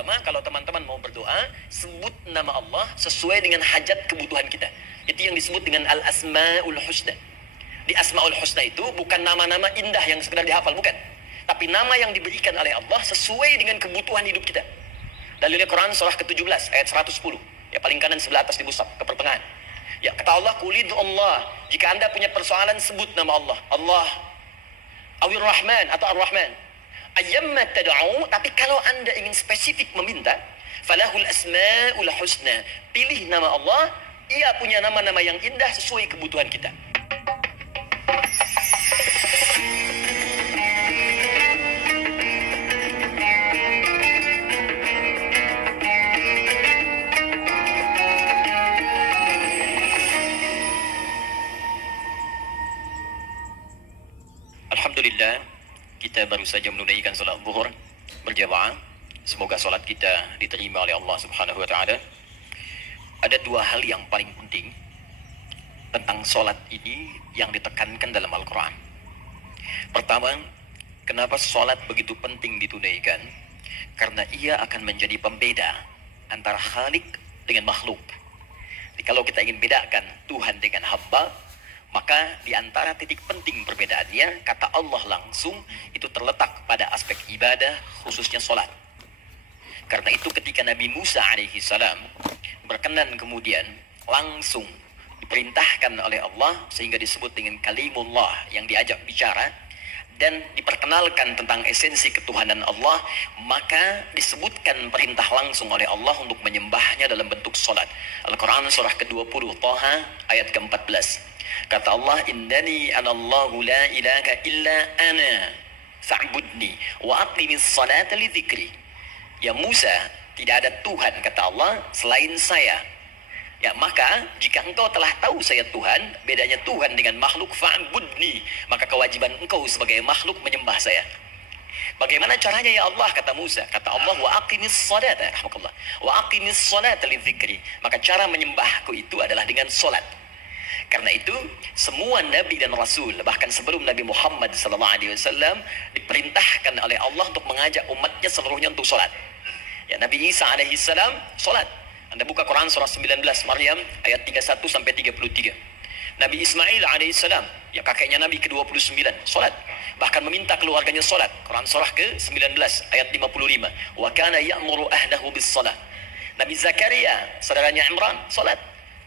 pertama, kalau teman-teman mau berdoa, sebut nama Allah sesuai dengan hajat kebutuhan kita. Itu yang disebut dengan Al-Asma'ul Husna. Di Asma'ul Husna itu bukan nama-nama indah yang sekedar dihafal, bukan. Tapi nama yang diberikan oleh Allah sesuai dengan kebutuhan hidup kita. Dalilnya Quran surah ke-17 ayat 110. Ya, paling kanan sebelah atas di mushaf, ke pertengahan. Ya, kata Allah, "Qulidhu Allah." Jika Anda punya persoalan, sebut nama Allah. Allah, Awir Rahman atau Ar-Rahman. Ayyamma tad'u, tapi kalau Anda ingin spesifik meminta, falahul asma'ul husna. Pilih nama Allah, ia punya nama-nama yang indah sesuai kebutuhan kita. Alhamdulillah, kita baru saja menunaikan salat zuhur berjamaah. Semoga salat kita diterima oleh Allah Subhanahu wa taala. Ada dua hal yang paling penting tentang salat ini yang ditekankan dalam Al-Qur'an. Pertama, kenapa salat begitu penting ditunaikan? Karena ia akan menjadi pembeda antara Khalik dengan makhluk. Jadi kalau kita ingin bedakan Tuhan dengan hamba, maka di antara titik penting perbedaannya, kata Allah langsung, itu terletak pada aspek ibadah, khususnya sholat. Karena itu ketika Nabi Musa alaihi salam berkenan kemudian langsung diperintahkan oleh Allah, sehingga disebut dengan kalimullah yang diajak bicara, dan diperkenalkan tentang esensi ketuhanan Allah, maka disebutkan perintah langsung oleh Allah untuk menyembahnya dalam bentuk sholat. Al-Quran surah ke-20 Taha ayat ke-14. Kata Allah, "Innani anallahu la ilaha illa ana fa'budni wa aqimis salata li dzikri." Ya Musa, tidak ada Tuhan, kata Allah, selain saya. Ya, maka jika engkau telah tahu saya Tuhan, bedanya Tuhan dengan makhluk, fa'budni, maka kewajiban engkau sebagai makhluk menyembah saya. Bagaimana caranya ya Allah, kata Musa? Kata Allah, "Wa aqimis salata," rahmatullah. "Wa aqimis salata li dzikri." Maka cara menyembahku itu adalah dengan salat. Karena itu semua nabi dan rasul, bahkan sebelum Nabi Muhammad SAW, diperintahkan oleh Allah untuk mengajak umatnya seluruhnya untuk sholat. Ya, Nabi Isa alaihissalam sholat. Anda buka Quran surah 19 Maryam ayat 31 sampai 33. Nabi Ismail alaihissalam, ya kakeknya Nabi ke-29, sholat. Bahkan meminta keluarganya sholat. Quran surah ke-19 ayat 55. Wa kana ya'muru ahlahu bis sholat. Nabi Zakaria, saudaranya Imran, sholat.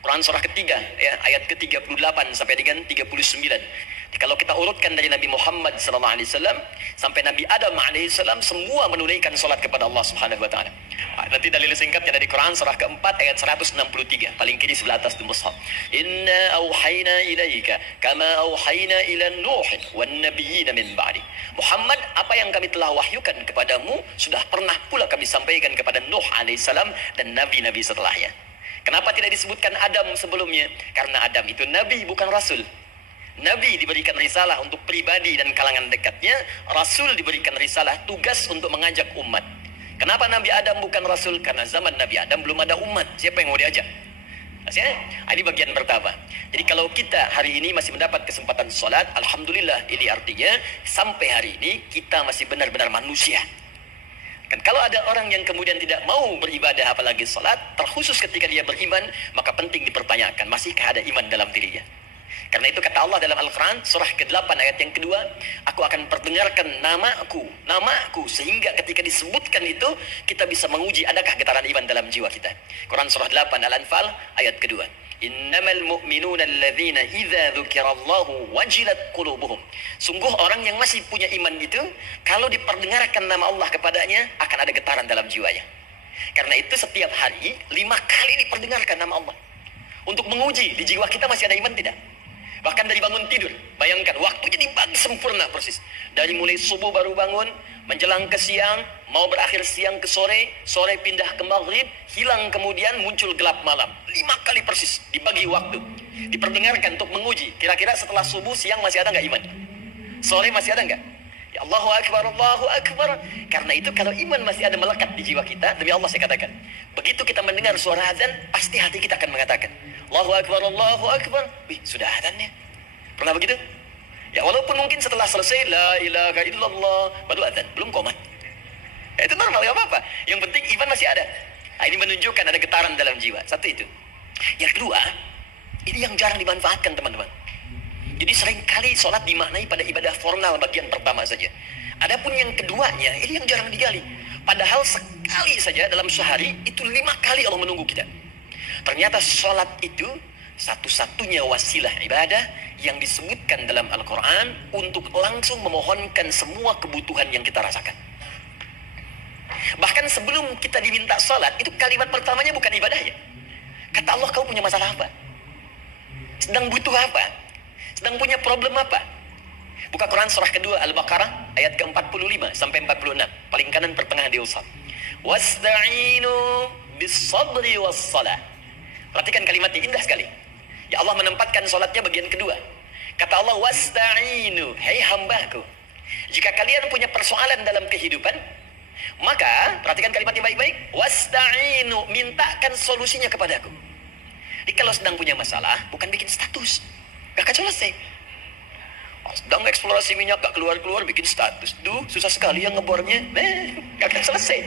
Quran surah ketiga, ya, ayat ke-38 sampai dengan 39. Jadi, kalau kita urutkan dari Nabi Muhammad SAW sampai Nabi Adam AS, semua menunaikan sholat kepada Allah Subhanahu wa taala. Nanti dalil singkatnya dari Quran surah keempat ayat 163, paling kiri sebelah atas di mushaf. "Inna auhayna ilaika kama auhayna ila Nuh wan nabiyyin min ba'di." Muhammad, apa yang kami telah wahyukan kepadamu sudah pernah pula kami sampaikan kepada Nuh alaihissalam dan nabi-nabi setelahnya. Kenapa tidak disebutkan Adam sebelumnya? Karena Adam itu nabi, bukan rasul. Nabi diberikan risalah untuk pribadi dan kalangan dekatnya. Rasul diberikan risalah, tugas untuk mengajak umat. Kenapa Nabi Adam bukan rasul? Karena zaman Nabi Adam belum ada umat. Siapa yang mau diajak? Ini bagian pertama. Jadi kalau kita hari ini masih mendapat kesempatan sholat, alhamdulillah, ini artinya sampai hari ini kita masih benar-benar manusia. Dan kalau ada orang yang kemudian tidak mau beribadah apalagi salat, terkhusus ketika dia beriman, maka penting dipertanyakan, masihkah ada iman dalam dirinya? Karena itu kata Allah dalam Al-Quran, surah ke-8 ayat yang kedua, "Aku akan perdengarkan namaku, sehingga ketika disebutkan itu, kita bisa menguji adakah getaran iman dalam jiwa kita." Quran surah 8 Al-Anfal ayat kedua. "Innamal mu'minuna alladzina idza dzukirallahu wajilat qulubuhum." Sungguh orang yang masih punya iman itu, kalau diperdengarkan nama Allah kepadanya, akan ada getaran dalam jiwanya. Karena itu setiap hari 5 kali diperdengarkan nama Allah, untuk menguji di jiwa kita masih ada iman tidak. Bahkan dari bangun tidur, bayangkan waktunya dibagi sempurna persis. Dari mulai subuh baru bangun, menjelang ke siang, mau berakhir siang ke sore, sore pindah ke maghrib, hilang kemudian muncul gelap malam. 5 kali persis dibagi waktu. Diperdengarkan untuk menguji, kira-kira setelah subuh siang masih ada nggak iman? Sore masih ada nggak? Ya Allahu Akbar, Allahu Akbar. Karena itu kalau iman masih ada melekat di jiwa kita, demi Allah saya katakan, begitu kita mendengar suara azan, pasti hati kita akan mengatakan, Allahu Akbar, Allahu Akbar. Wih, sudah azannya. Pernah begitu? Ya walaupun mungkin setelah selesai la ilaha illallah baru azan, belum qomat. Itu normal, gak apa-apa. Yang penting iman masih ada. Nah, ini menunjukkan ada getaran dalam jiwa. Satu itu. Yang kedua, ini yang jarang dimanfaatkan teman-teman. Jadi seringkali sholat dimaknai pada ibadah formal bagian pertama saja. Adapun yang keduanya, ini yang jarang digali. Padahal sekali saja dalam sehari, itu 5 kali Allah menunggu kita. Ternyata sholat itu satu-satunya wasilah ibadah yang disebutkan dalam Al-Quran untuk langsung memohonkan semua kebutuhan yang kita rasakan. Bahkan sebelum kita diminta sholat, itu kalimat pertamanya bukan ibadahnya. Kata Allah, kau punya masalah apa? Sedang butuh apa? Sedang punya problem apa? Buka Quran surah kedua Al-Baqarah ayat ke-45 sampai 46. Paling kanan pertengahan di usap. Wasta'inu bis-sabri was-salah. Perhatikan kalimatnya, indah sekali. Ya Allah menempatkan sholatnya bagian kedua. Kata Allah, wasta'inu, hei hambaku, jika kalian punya persoalan dalam kehidupan, maka perhatikan kalimatnya baik-baik. Wasta'inu, mintakan solusinya kepadaku. Jadi kalau sedang punya masalah, bukan bikin status, gak akan selesai. Sedang eksplorasi minyak, gak keluar-keluar, bikin status. Duh, susah sekali yang ngebornya. Gak akan selesai.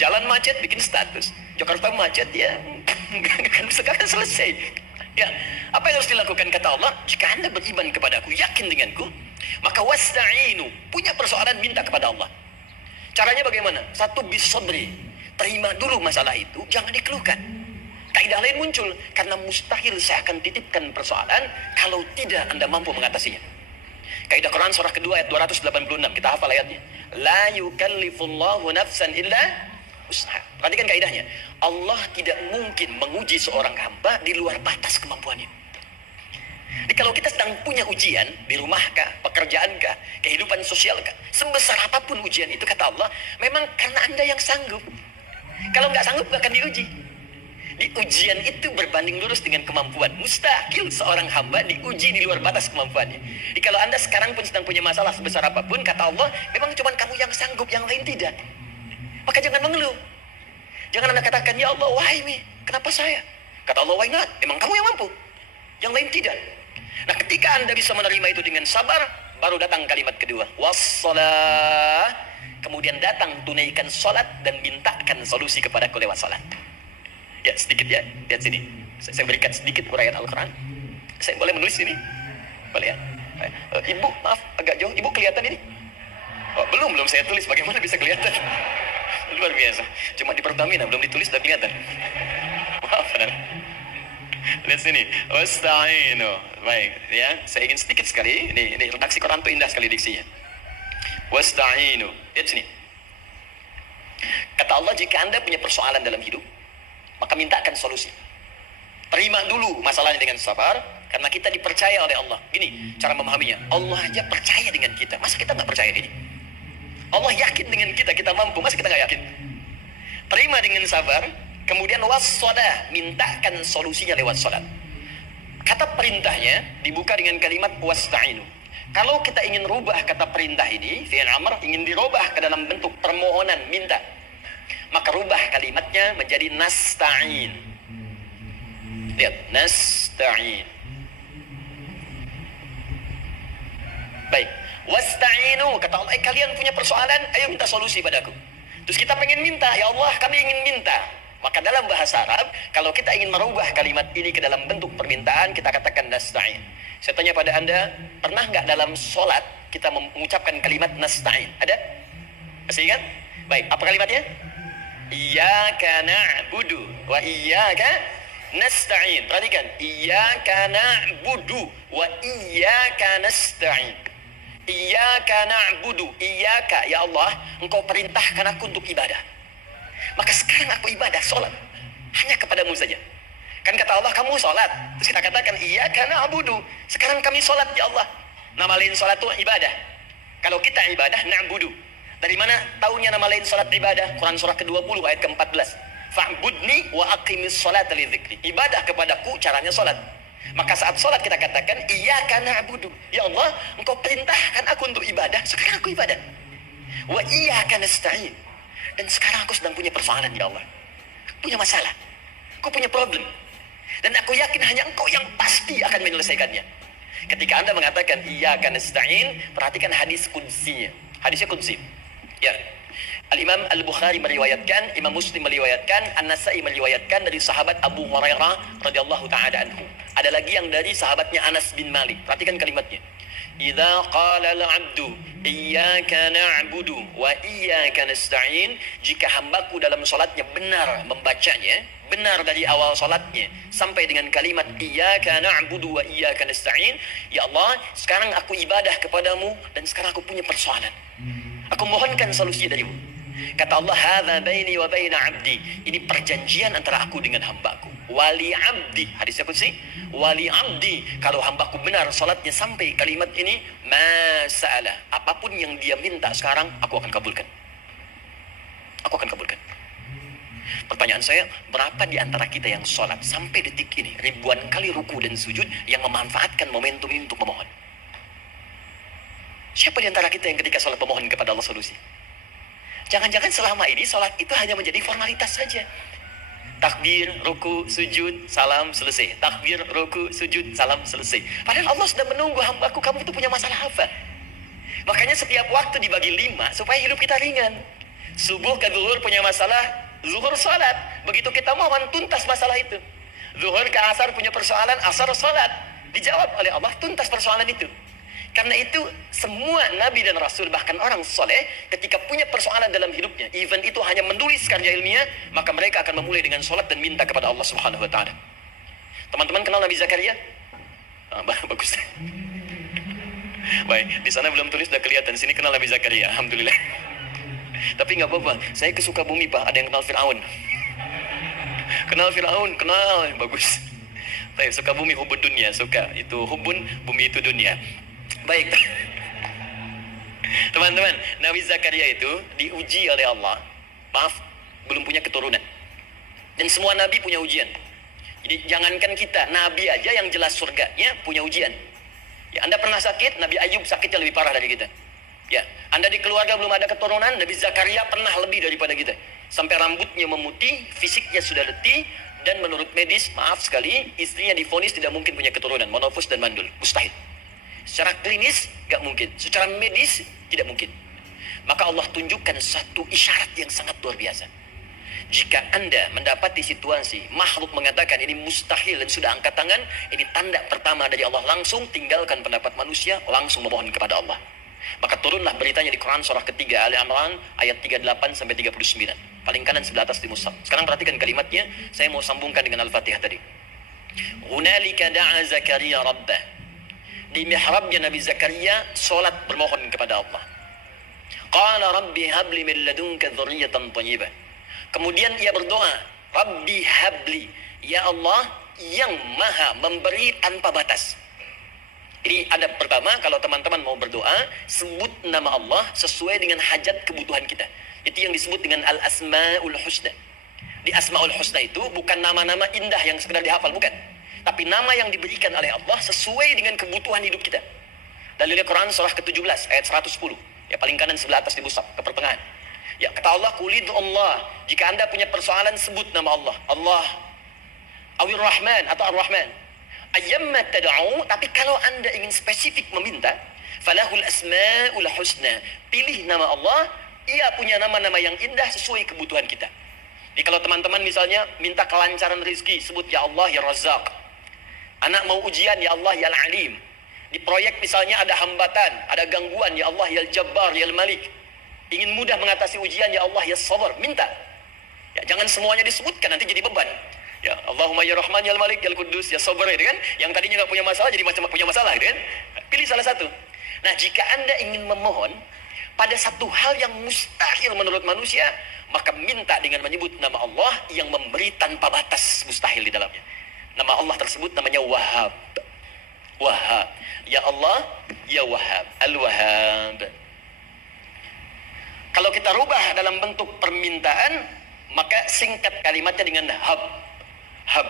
Jalan macet, bikin status. Jakarta macet, ya gak akan selesai. Ya, apa yang harus dilakukan kata Allah? Jika anda beriman kepadaku, yakin denganku, maka wasta'inu, punya persoalan, minta kepada Allah. Caranya bagaimana? Satu, bisabri, terima dulu masalah itu, jangan dikeluhkan. Kaidah lain muncul, karena mustahil saya akan titipkan persoalan kalau tidak anda mampu mengatasinya. Kaidah Quran surah kedua ayat 286, kita hafal ayatnya. La yukallifullahu nafsan illa usaha. Perhatikan kaidahnya. Allah tidak mungkin menguji seorang hamba di luar batas kemampuannya. Jadi kalau kita sedang punya ujian di rumahkah, pekerjaankah, kehidupan sosialkah, sebesar apapun ujian itu kata Allah, memang karena anda yang sanggup. Kalau nggak sanggup nggak akan diuji. Di ujian itu berbanding lurus dengan kemampuan. Mustahil seorang hamba diuji di luar batas kemampuannya. Jadi kalau anda sekarang pun sedang punya masalah sebesar apapun, kata Allah, memang cuma kamu yang sanggup, yang lain tidak. Maka jangan mengeluh. Jangan anda katakan, ya Allah, why me? Kenapa saya? Kata Allah, why not? Memang kamu yang mampu, yang lain tidak. Nah, ketika anda bisa menerima itu dengan sabar, baru datang kalimat kedua, wassalah. Kemudian datang tunaikan sholat dan mintakan solusi kepadaku lewat sholat. Ya, sedikit ya, lihat sini. Saya berikan sedikit uraian Al-Quran. Saya boleh menulis ini? Boleh ya? Ibu, maaf, agak jauh. Ibu kelihatan ini? Oh, belum saya tulis. Bagaimana bisa kelihatan? Luar biasa. Cuma di Pertamina, belum ditulis, sudah kelihatan. Maaf, lihat sini. Wasta'inu. Baik, ya. Saya ingin sedikit sekali. Ini redaksi Quran itu indah sekali diksinya. Wasta'inu. Lihat sini. Kata Allah, jika anda punya persoalan dalam hidup, maka mintakan solusi. Terima dulu masalahnya dengan sabar, karena kita dipercaya oleh Allah. Gini cara memahaminya, Allah aja percaya dengan kita, masa kita nggak percaya diri? Allah yakin dengan kita, kita mampu, masa kita nggak yakin? Terima dengan sabar, kemudian wassalah, mintakan solusinya lewat salat. Kata perintahnya dibuka dengan kalimat wasta'inu. Kalau kita ingin rubah kata perintah ini, fi'il amr, ingin dirubah ke dalam bentuk permohonan, minta, maka rubah kalimatnya menjadi nasta'in. Lihat, nasta'in. Baik, wasta'inu, kata Allah, kalian punya persoalan, ayo minta solusi padaku. Terus kita pengen minta, ya Allah, kami ingin minta. Maka dalam bahasa Arab, kalau kita ingin merubah kalimat ini ke dalam bentuk permintaan, kita katakan nasta'in. Saya tanya pada anda, pernah nggak dalam sholat kita mengucapkan kalimat nasta'in? Ada? Masih ingat? Baik, apa kalimatnya? Iyyaka na'budu wa iyyaka nasta'in. Perhatikan, iyyaka na'budu wa iyyaka nasta'in. Iyyaka na'budu, iyyaka, ya Allah, engkau perintahkan aku untuk ibadah. Maka sekarang aku ibadah, sholat, hanya kepadamu saja. Kan kata Allah, kamu sholat. Terus kita katakan, iyyaka na'budu, sekarang kami sholat, ya Allah. Nama lain sholat itu ibadah. Kalau kita ibadah, na'budu. Dari mana tahunya nama lain salat ibadah? Quran surah ke-20 ayat ke-14. Fa'budni wa aqimis salata li dzikri. Ibadah kepadaku caranya salat. Maka saat salat kita katakan iyyaka na'budu. Ya Allah, engkau perintahkan aku untuk ibadah, sekarang aku ibadah. Wa iyyaka nasta'in. Dan sekarang aku sedang punya persoalan, ya Allah. Aku punya masalah. Aku punya problem. Dan aku yakin hanya engkau yang pasti akan menyelesaikannya. Ketika anda mengatakan iyyaka nasta'in, perhatikan hadis qudsinya. Hadisnya qudsi. Ya, Al-Imam Al-Bukhari meriwayatkan, Imam Muslim meriwayatkan, An-Nasai meriwayatkan dari sahabat Abu Hurairah radhiyallahu taala anhu. Ada lagi yang dari sahabatnya Anas bin Malik. Perhatikan kalimatnya. Idza qala al-'abdu iyyaka na'budu wa iyyaka nasta'in, jika hambaku dalam salatnya benar membacanya, benar dari awal salatnya sampai dengan kalimat iyyaka na'budu wa iyyaka nasta'in, ya Allah, sekarang aku ibadah kepadamu dan sekarang aku punya persoalan. Aku mohonkan solusi darimu. Kata Allah, hadza baini wa baina 'abdi. Ini perjanjian antara aku dengan hambaku. Wali 'abdi, hadis qudsi, wali 'abdi, kalau hambaku benar salatnya sampai kalimat ini, masa'ala, apapun yang dia minta sekarang aku akan kabulkan. Aku akan kabulkan. Pertanyaan saya, berapa di antara kita yang salat sampai detik ini ribuan kali ruku dan sujud yang memanfaatkan momentum ini untuk memohon? Siapa di antara kita yang ketika salat memohon kepada Allah solusi? Jangan-jangan selama ini salat itu hanya menjadi formalitas saja. Takbir, ruku, sujud, salam, selesai. Takbir, ruku, sujud, salam, selesai. Padahal Allah sudah menunggu hambaku, kamu itu punya masalah apa? Makanya setiap waktu dibagi 5 supaya hidup kita ringan. Subuh ke zuhur punya masalah, zuhur salat. Begitu kita mohon, tuntas masalah itu. Zuhur ke asar punya persoalan, asar salat. Dijawab oleh Allah, tuntas persoalan itu. Karena itu semua nabi dan rasul, bahkan orang soleh, ketika punya persoalan dalam hidupnya, even itu hanya menulis karya ilmiah, maka mereka akan memulai dengan sholat dan minta kepada Allah Subhanahu Wa Taala. Teman-teman kenal Nabi Zakaria? Bagus. Baik, di sana belum tulis, sudah kelihatan. Sini kenal Nabi Zakaria, alhamdulillah. Tapi nggak apa-apa. Saya ke Sukabumi, Pak. Ada yang kenal Fir'aun? Kenal Fir'aun, kenal. Bagus. Baik, Sukabumi hubun dunia, suka itu hubun, bumi itu dunia. Baik, teman-teman, Nabi Zakaria itu diuji oleh Allah. Maaf, belum punya keturunan. Dan semua nabi punya ujian. Jadi jangankan kita, nabi aja yang jelas surganya punya ujian. Ya, Anda pernah sakit, Nabi Ayub sakitnya lebih parah dari kita. Ya, Anda di keluarga belum ada keturunan, Nabi Zakaria pernah lebih daripada kita. Sampai rambutnya memutih, fisiknya sudah letih, dan menurut medis, maaf sekali, istrinya divonis tidak mungkin punya keturunan, monofus dan mandul, mustahil. Secara klinis, gak mungkin. Secara medis, tidak mungkin. Maka Allah tunjukkan satu isyarat yang sangat luar biasa. Jika Anda mendapati situasi, makhluk mengatakan ini mustahil dan sudah angkat tangan, ini tanda pertama dari Allah, langsung tinggalkan pendapat manusia, langsung memohon kepada Allah. Maka turunlah beritanya di Quran surah ketiga, Ali Imran, ayat 38-39. Paling kanan sebelah atas di mushaf. Sekarang perhatikan kalimatnya, saya mau sambungkan dengan Al-Fatihah tadi. Hunalika da'a Zakaria rabbah. Di mihrabnya Nabi Zakaria solat bermohon kepada Allah. Qala rabbi habli min ladunka dzurriyyatan thayyibah. Kemudian ia berdoa, Rabbi habli, ya Allah yang maha memberi tanpa batas. Ini adab pertama, kalau teman-teman mau berdoa, sebut nama Allah sesuai dengan hajat kebutuhan kita. Itu yang disebut dengan al-asma'ul husna. Di asma'ul husna itu bukan nama-nama indah yang sekedar dihafal, bukan. Tapi nama yang diberikan oleh Allah sesuai dengan kebutuhan hidup kita. Dalilnya Quran surah ke-17 ayat 110. Ya, paling kanan sebelah atas di mushaf, ke pertengahan. Ya, kata Allah, Qulid Allah. Jika Anda punya persoalan, sebut nama Allah. Allah, Awir Rahman atau Ar-Rahman. Ayyamma tad'u, tapi kalau Anda ingin spesifik meminta, falahul asma'ul husna. Pilih nama Allah, ia punya nama-nama yang indah sesuai kebutuhan kita. Jadi kalau teman-teman misalnya minta kelancaran rezeki, sebut ya Allah ya Razzaq. Anak mau ujian, ya Allah ya Al-Alim. Di proyek misalnya ada hambatan, ada gangguan, ya Allah ya Al-Jabbar ya Al-Malik. Ingin mudah mengatasi ujian, ya Allah ya Sabar. Minta. Ya, jangan semuanya disebutkan, nanti jadi beban. Ya Allahumma ya Rahman ya Al-Malik ya Al-Quddus ya Sabar, gitu kan? Yang tadinya nggak punya masalah jadi macam punya masalah, gitu kan? Pilih salah satu. Nah, jika Anda ingin memohon pada satu hal yang mustahil menurut manusia, maka minta dengan menyebut nama Allah yang memberi tanpa batas, mustahil di dalamnya. Nama Allah tersebut namanya Wahhab. Wahhab. Ya Allah, ya Wahhab. Al-Wahhab. Kalau kita rubah dalam bentuk permintaan, maka singkat kalimatnya dengan hab. Hab.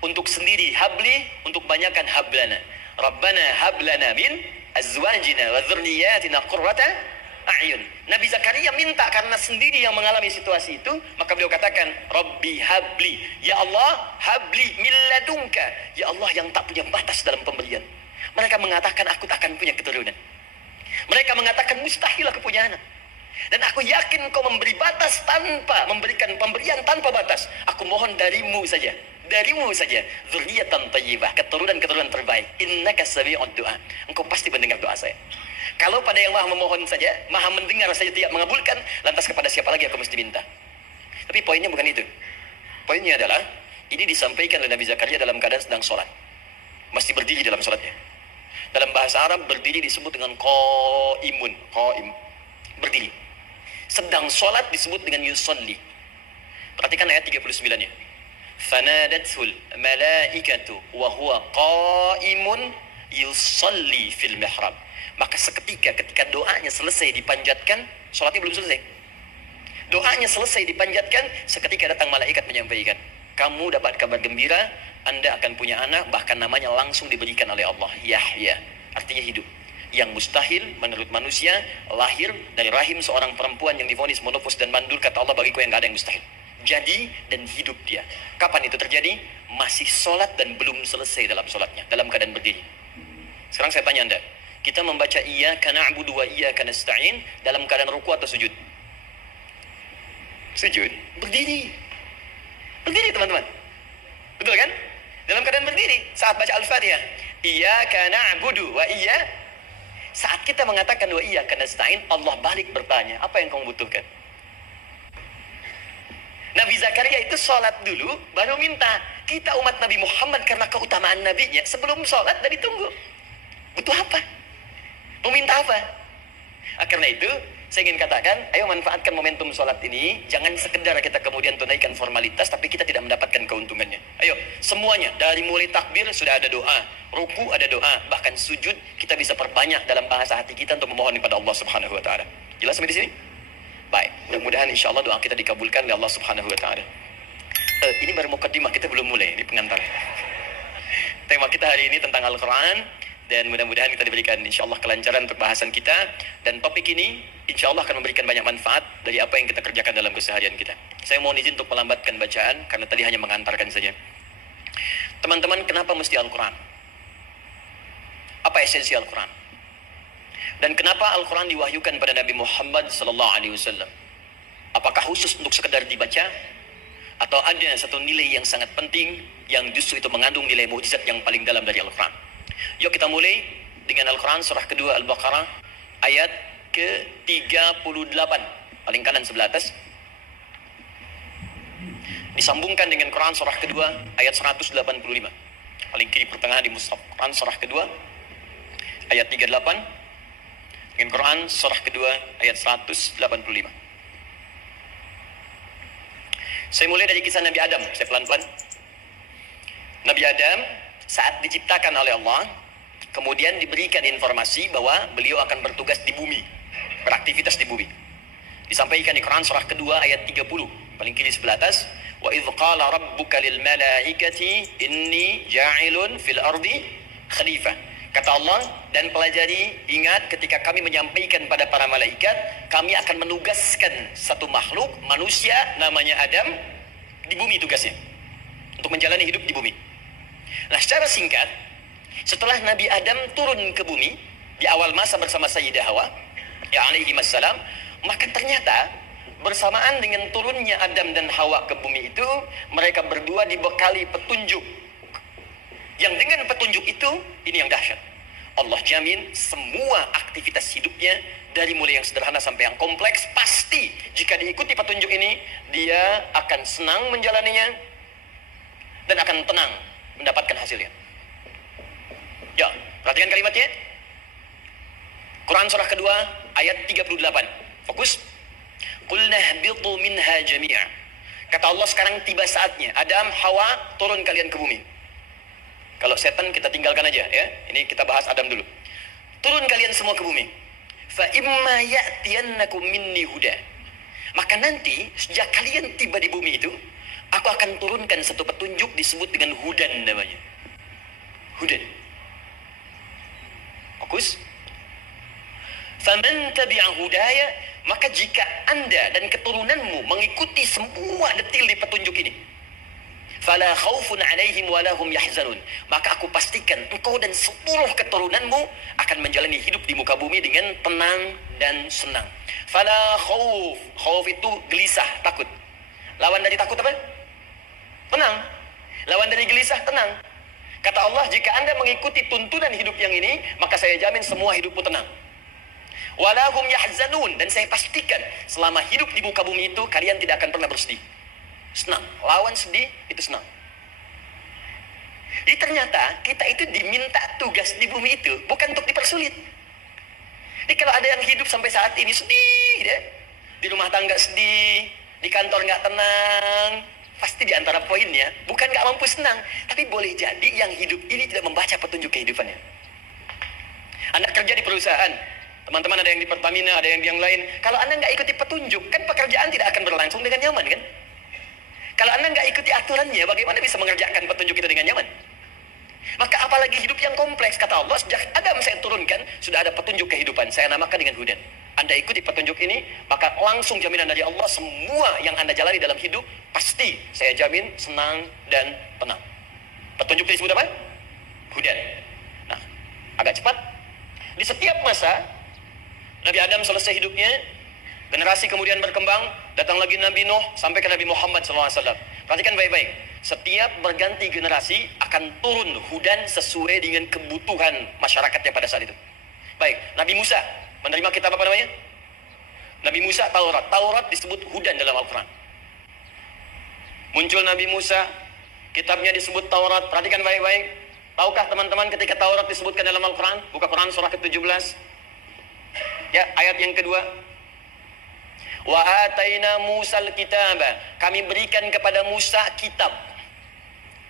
Untuk sendiri habli, untuk banyakkan hablana. Rabbana hablana min azwajina wa dzurriyyatina qurrata a'yun. Nabi Zakaria minta karena sendiri yang mengalami situasi itu, maka beliau katakan, Rabbi habli, ya Allah habli min ladunka, ya Allah yang tak punya batas dalam pemberian. Mereka mengatakan aku tak akan punya keturunan. Mereka mengatakan mustahil aku punya anak. Dan aku yakin kau memberi batas tanpa memberikan pemberian tanpa batas. Aku mohon darimu saja. Darimu saja. Dzurriyyatan thayyibah, keturunan-keturunan terbaik. Innaka sami'ud du'a. Engkau pasti mendengar doa saya. Kalau pada yang maha memohon saja, maha mendengar saja tidak mengabulkan, lantas kepada siapa lagi aku mesti minta? Tapi poinnya bukan itu. Poinnya adalah, ini disampaikan oleh Nabi Zakaria dalam keadaan sedang sholat. Masih berdiri dalam sholatnya. Dalam bahasa Arab, berdiri disebut dengan qa'imun. Qa'im. Berdiri. Sedang sholat disebut dengan yusalli. Perhatikan ayat 39-nya. Fanadathul malaikatu wa huwa qa'imun yusalli fil mihrab. Maka seketika ketika doanya selesai dipanjatkan, sholatnya belum selesai. Doanya selesai dipanjatkan, seketika datang malaikat menyampaikan, kamu dapat kabar gembira, Anda akan punya anak, bahkan namanya langsung diberikan oleh Allah, Yahya, artinya hidup. Yang mustahil menurut manusia, lahir dari rahim seorang perempuan yang divonis monofos dan mandul, kata Allah, bagiku yang gak ada yang mustahil. Jadi dan hidup dia. Kapan itu terjadi? Masih sholat dan belum selesai dalam sholatnya, dalam keadaan berdiri. Sekarang saya tanya Anda, kita membaca iyyaka na'budu wa iyyaka nasta'in dalam keadaan ruku atau sujud? Sujud. Berdiri. Berdiri teman-teman. Betul kan? Dalam keadaan berdiri saat baca Al-Fatihah. Iyyaka na'budu wa saat kita mengatakan wa iyyaka nasta'in, Allah balik bertanya, apa yang kamu butuhkan? Nabi Zakaria itu sholat dulu baru minta. Kita umat Nabi Muhammad karena keutamaan nabinya sebelum sholat dan ditunggu. Butuh apa? Meminta apa? Karena itu, saya ingin katakan, ayo manfaatkan momentum sholat ini. Jangan sekedar kita kemudian tunaikan formalitas, tapi kita tidak mendapatkan keuntungannya. Ayo, semuanya, dari mulai takbir sudah ada doa, ruku ada doa, bahkan sujud kita bisa perbanyak dalam bahasa hati kita untuk memohon kepada Allah Subhanahu Wa Taala. Jelas sampai di sini? Baik, mudah-mudahan insya Allah doa kita dikabulkan oleh Allah Subhanahu Wa Taala. Ini baru mukaddimah, kita belum mulai, ini pengantar. Tema kita hari ini tentang Al-Quran. Dan mudah-mudahan kita diberikan insya Allah kelancaran untuk bahasan kita. Dan topik ini insya Allah akan memberikan banyak manfaat dari apa yang kita kerjakan dalam keseharian kita. Saya mohon izin untuk melambatkan bacaan karena tadi hanya mengantarkan saja. Teman-teman, kenapa mesti Al-Quran? Apa esensi Al-Quran? Dan kenapa Al-Quran diwahyukan pada Nabi Muhammad SAW? Apakah khusus untuk sekedar dibaca? Atau ada satu nilai yang sangat penting yang justru itu mengandung nilai mukjizat yang paling dalam dari Al-Quran? Yuk kita mulai dengan Al-Quran surah kedua Al-Baqarah ayat ke-38, paling kanan sebelah atas. Disambungkan dengan Quran surah kedua ayat 185, paling kiri pertengahan di mushaf. Quran surah kedua ayat 38 dengan Quran surah kedua ayat 185. Saya mulai dari kisah Nabi Adam, saya pelan-pelan. Nabi Adam saat diciptakan oleh Allah, kemudian diberikan informasi bahwa beliau akan bertugas di bumi, beraktivitas di bumi. Disampaikan di Quran surah kedua ayat 30, paling kiri sebelah atas. Wa idh qala rabbuka lil malaikati inni ja'ilun fil ardi khalifah. Kata Allah, dan pelajari, ingat ketika kami menyampaikan pada para malaikat, kami akan menugaskan satu makhluk, manusia, namanya Adam, di bumi tugasnya. Untuk menjalani hidup di bumi. Nah, secara singkat, setelah Nabi Adam turun ke bumi di awal masa bersama Sayyidah Hawa, ya alaihi wassalam, maka ternyata bersamaan dengan turunnya Adam dan Hawa ke bumi itu, mereka berdua dibekali petunjuk. Yang dengan petunjuk itu, ini yang dahsyat. Allah jamin semua aktivitas hidupnya dari mulai yang sederhana sampai yang kompleks, pasti jika diikuti petunjuk ini, dia akan senang menjalaninya dan akan tenang mendapatkan hasilnya. Ya, perhatikan kalimatnya. Quran surah kedua ayat 38. Fokus. Qulna ihbitu minha jami'a. Kata Allah, sekarang tiba saatnya Adam, Hawa, turun kalian ke bumi. Kalau setan kita tinggalkan aja ya. Ini kita bahas Adam dulu. Turun kalian semua ke bumi. Fa imma ya'tiyannakum minni huda. Maka nanti sejak kalian tiba di bumi itu, aku akan turunkan satu petunjuk disebut dengan hudan namanya. Hudan. Fokus. Faman tabi'a hudaya, maka jika Anda dan keturunanmu mengikuti semua detil di petunjuk ini, fala khaufun 'alaihim wa lahum yahzanun, maka aku pastikan engkau dan seluruh keturunanmu akan menjalani hidup di muka bumi dengan tenang dan senang. Fala khauf. Khauf itu gelisah, takut. Lawan dari takut apa? Tenang. Lawan dari gelisah, tenang. Kata Allah, jika Anda mengikuti tuntunan hidup yang ini, maka saya jamin semua hidupmu tenang. Walahum yahzanun, dan saya pastikan selama hidup di muka bumi itu kalian tidak akan pernah bersedih. Senang. Lawan sedih itu senang. Jadi ternyata kita itu diminta tugas di bumi itu bukan untuk dipersulit. Jadi kalau ada yang hidup sampai saat ini sedih, ya, di rumah tangga sedih, di kantor nggak tenang, pasti di antara poinnya bukan nggak mampu senang, tapi boleh jadi yang hidup ini tidak membaca petunjuk kehidupannya. Anda kerja di perusahaan, teman-teman ada yang di Pertamina, ada yang di yang lain. Kalau Anda nggak ikuti petunjuk, kan pekerjaan tidak akan berlangsung dengan nyaman, kan? Kalau Anda nggak ikuti aturannya, bagaimana bisa mengerjakan petunjuk itu dengan nyaman? Maka apalagi hidup yang kompleks, kata Allah, sejak Adam saya turunkan, sudah ada petunjuk kehidupan, saya namakan dengan hudan. Anda ikuti petunjuk ini, maka langsung jaminan dari Allah, semua yang Anda jalani dalam hidup, pasti saya jamin senang dan tenang. Petunjuk itu disebut apa? Hudan. Nah, agak cepat. Di setiap masa, Nabi Adam selesai hidupnya, generasi kemudian berkembang, datang lagi Nabi Nuh, sampai ke Nabi Muhammad SAW. Perhatikan baik-baik. Setiap berganti generasi akan turun hudan sesuai dengan kebutuhan masyarakatnya pada saat itu. Baik, Nabi Musa menerima kitab apa namanya? Nabi Musa Taurat. Taurat disebut hudan dalam Al-Quran. Muncul Nabi Musa, kitabnya disebut Taurat. Perhatikan baik-baik. Tahukah teman-teman ketika Taurat disebutkan dalam Al-Quran? Buka Quran surah ke-17. Ya, ayat yang kedua. Wa ataina Musal kitaba. Kami berikan kepada Musa kitab.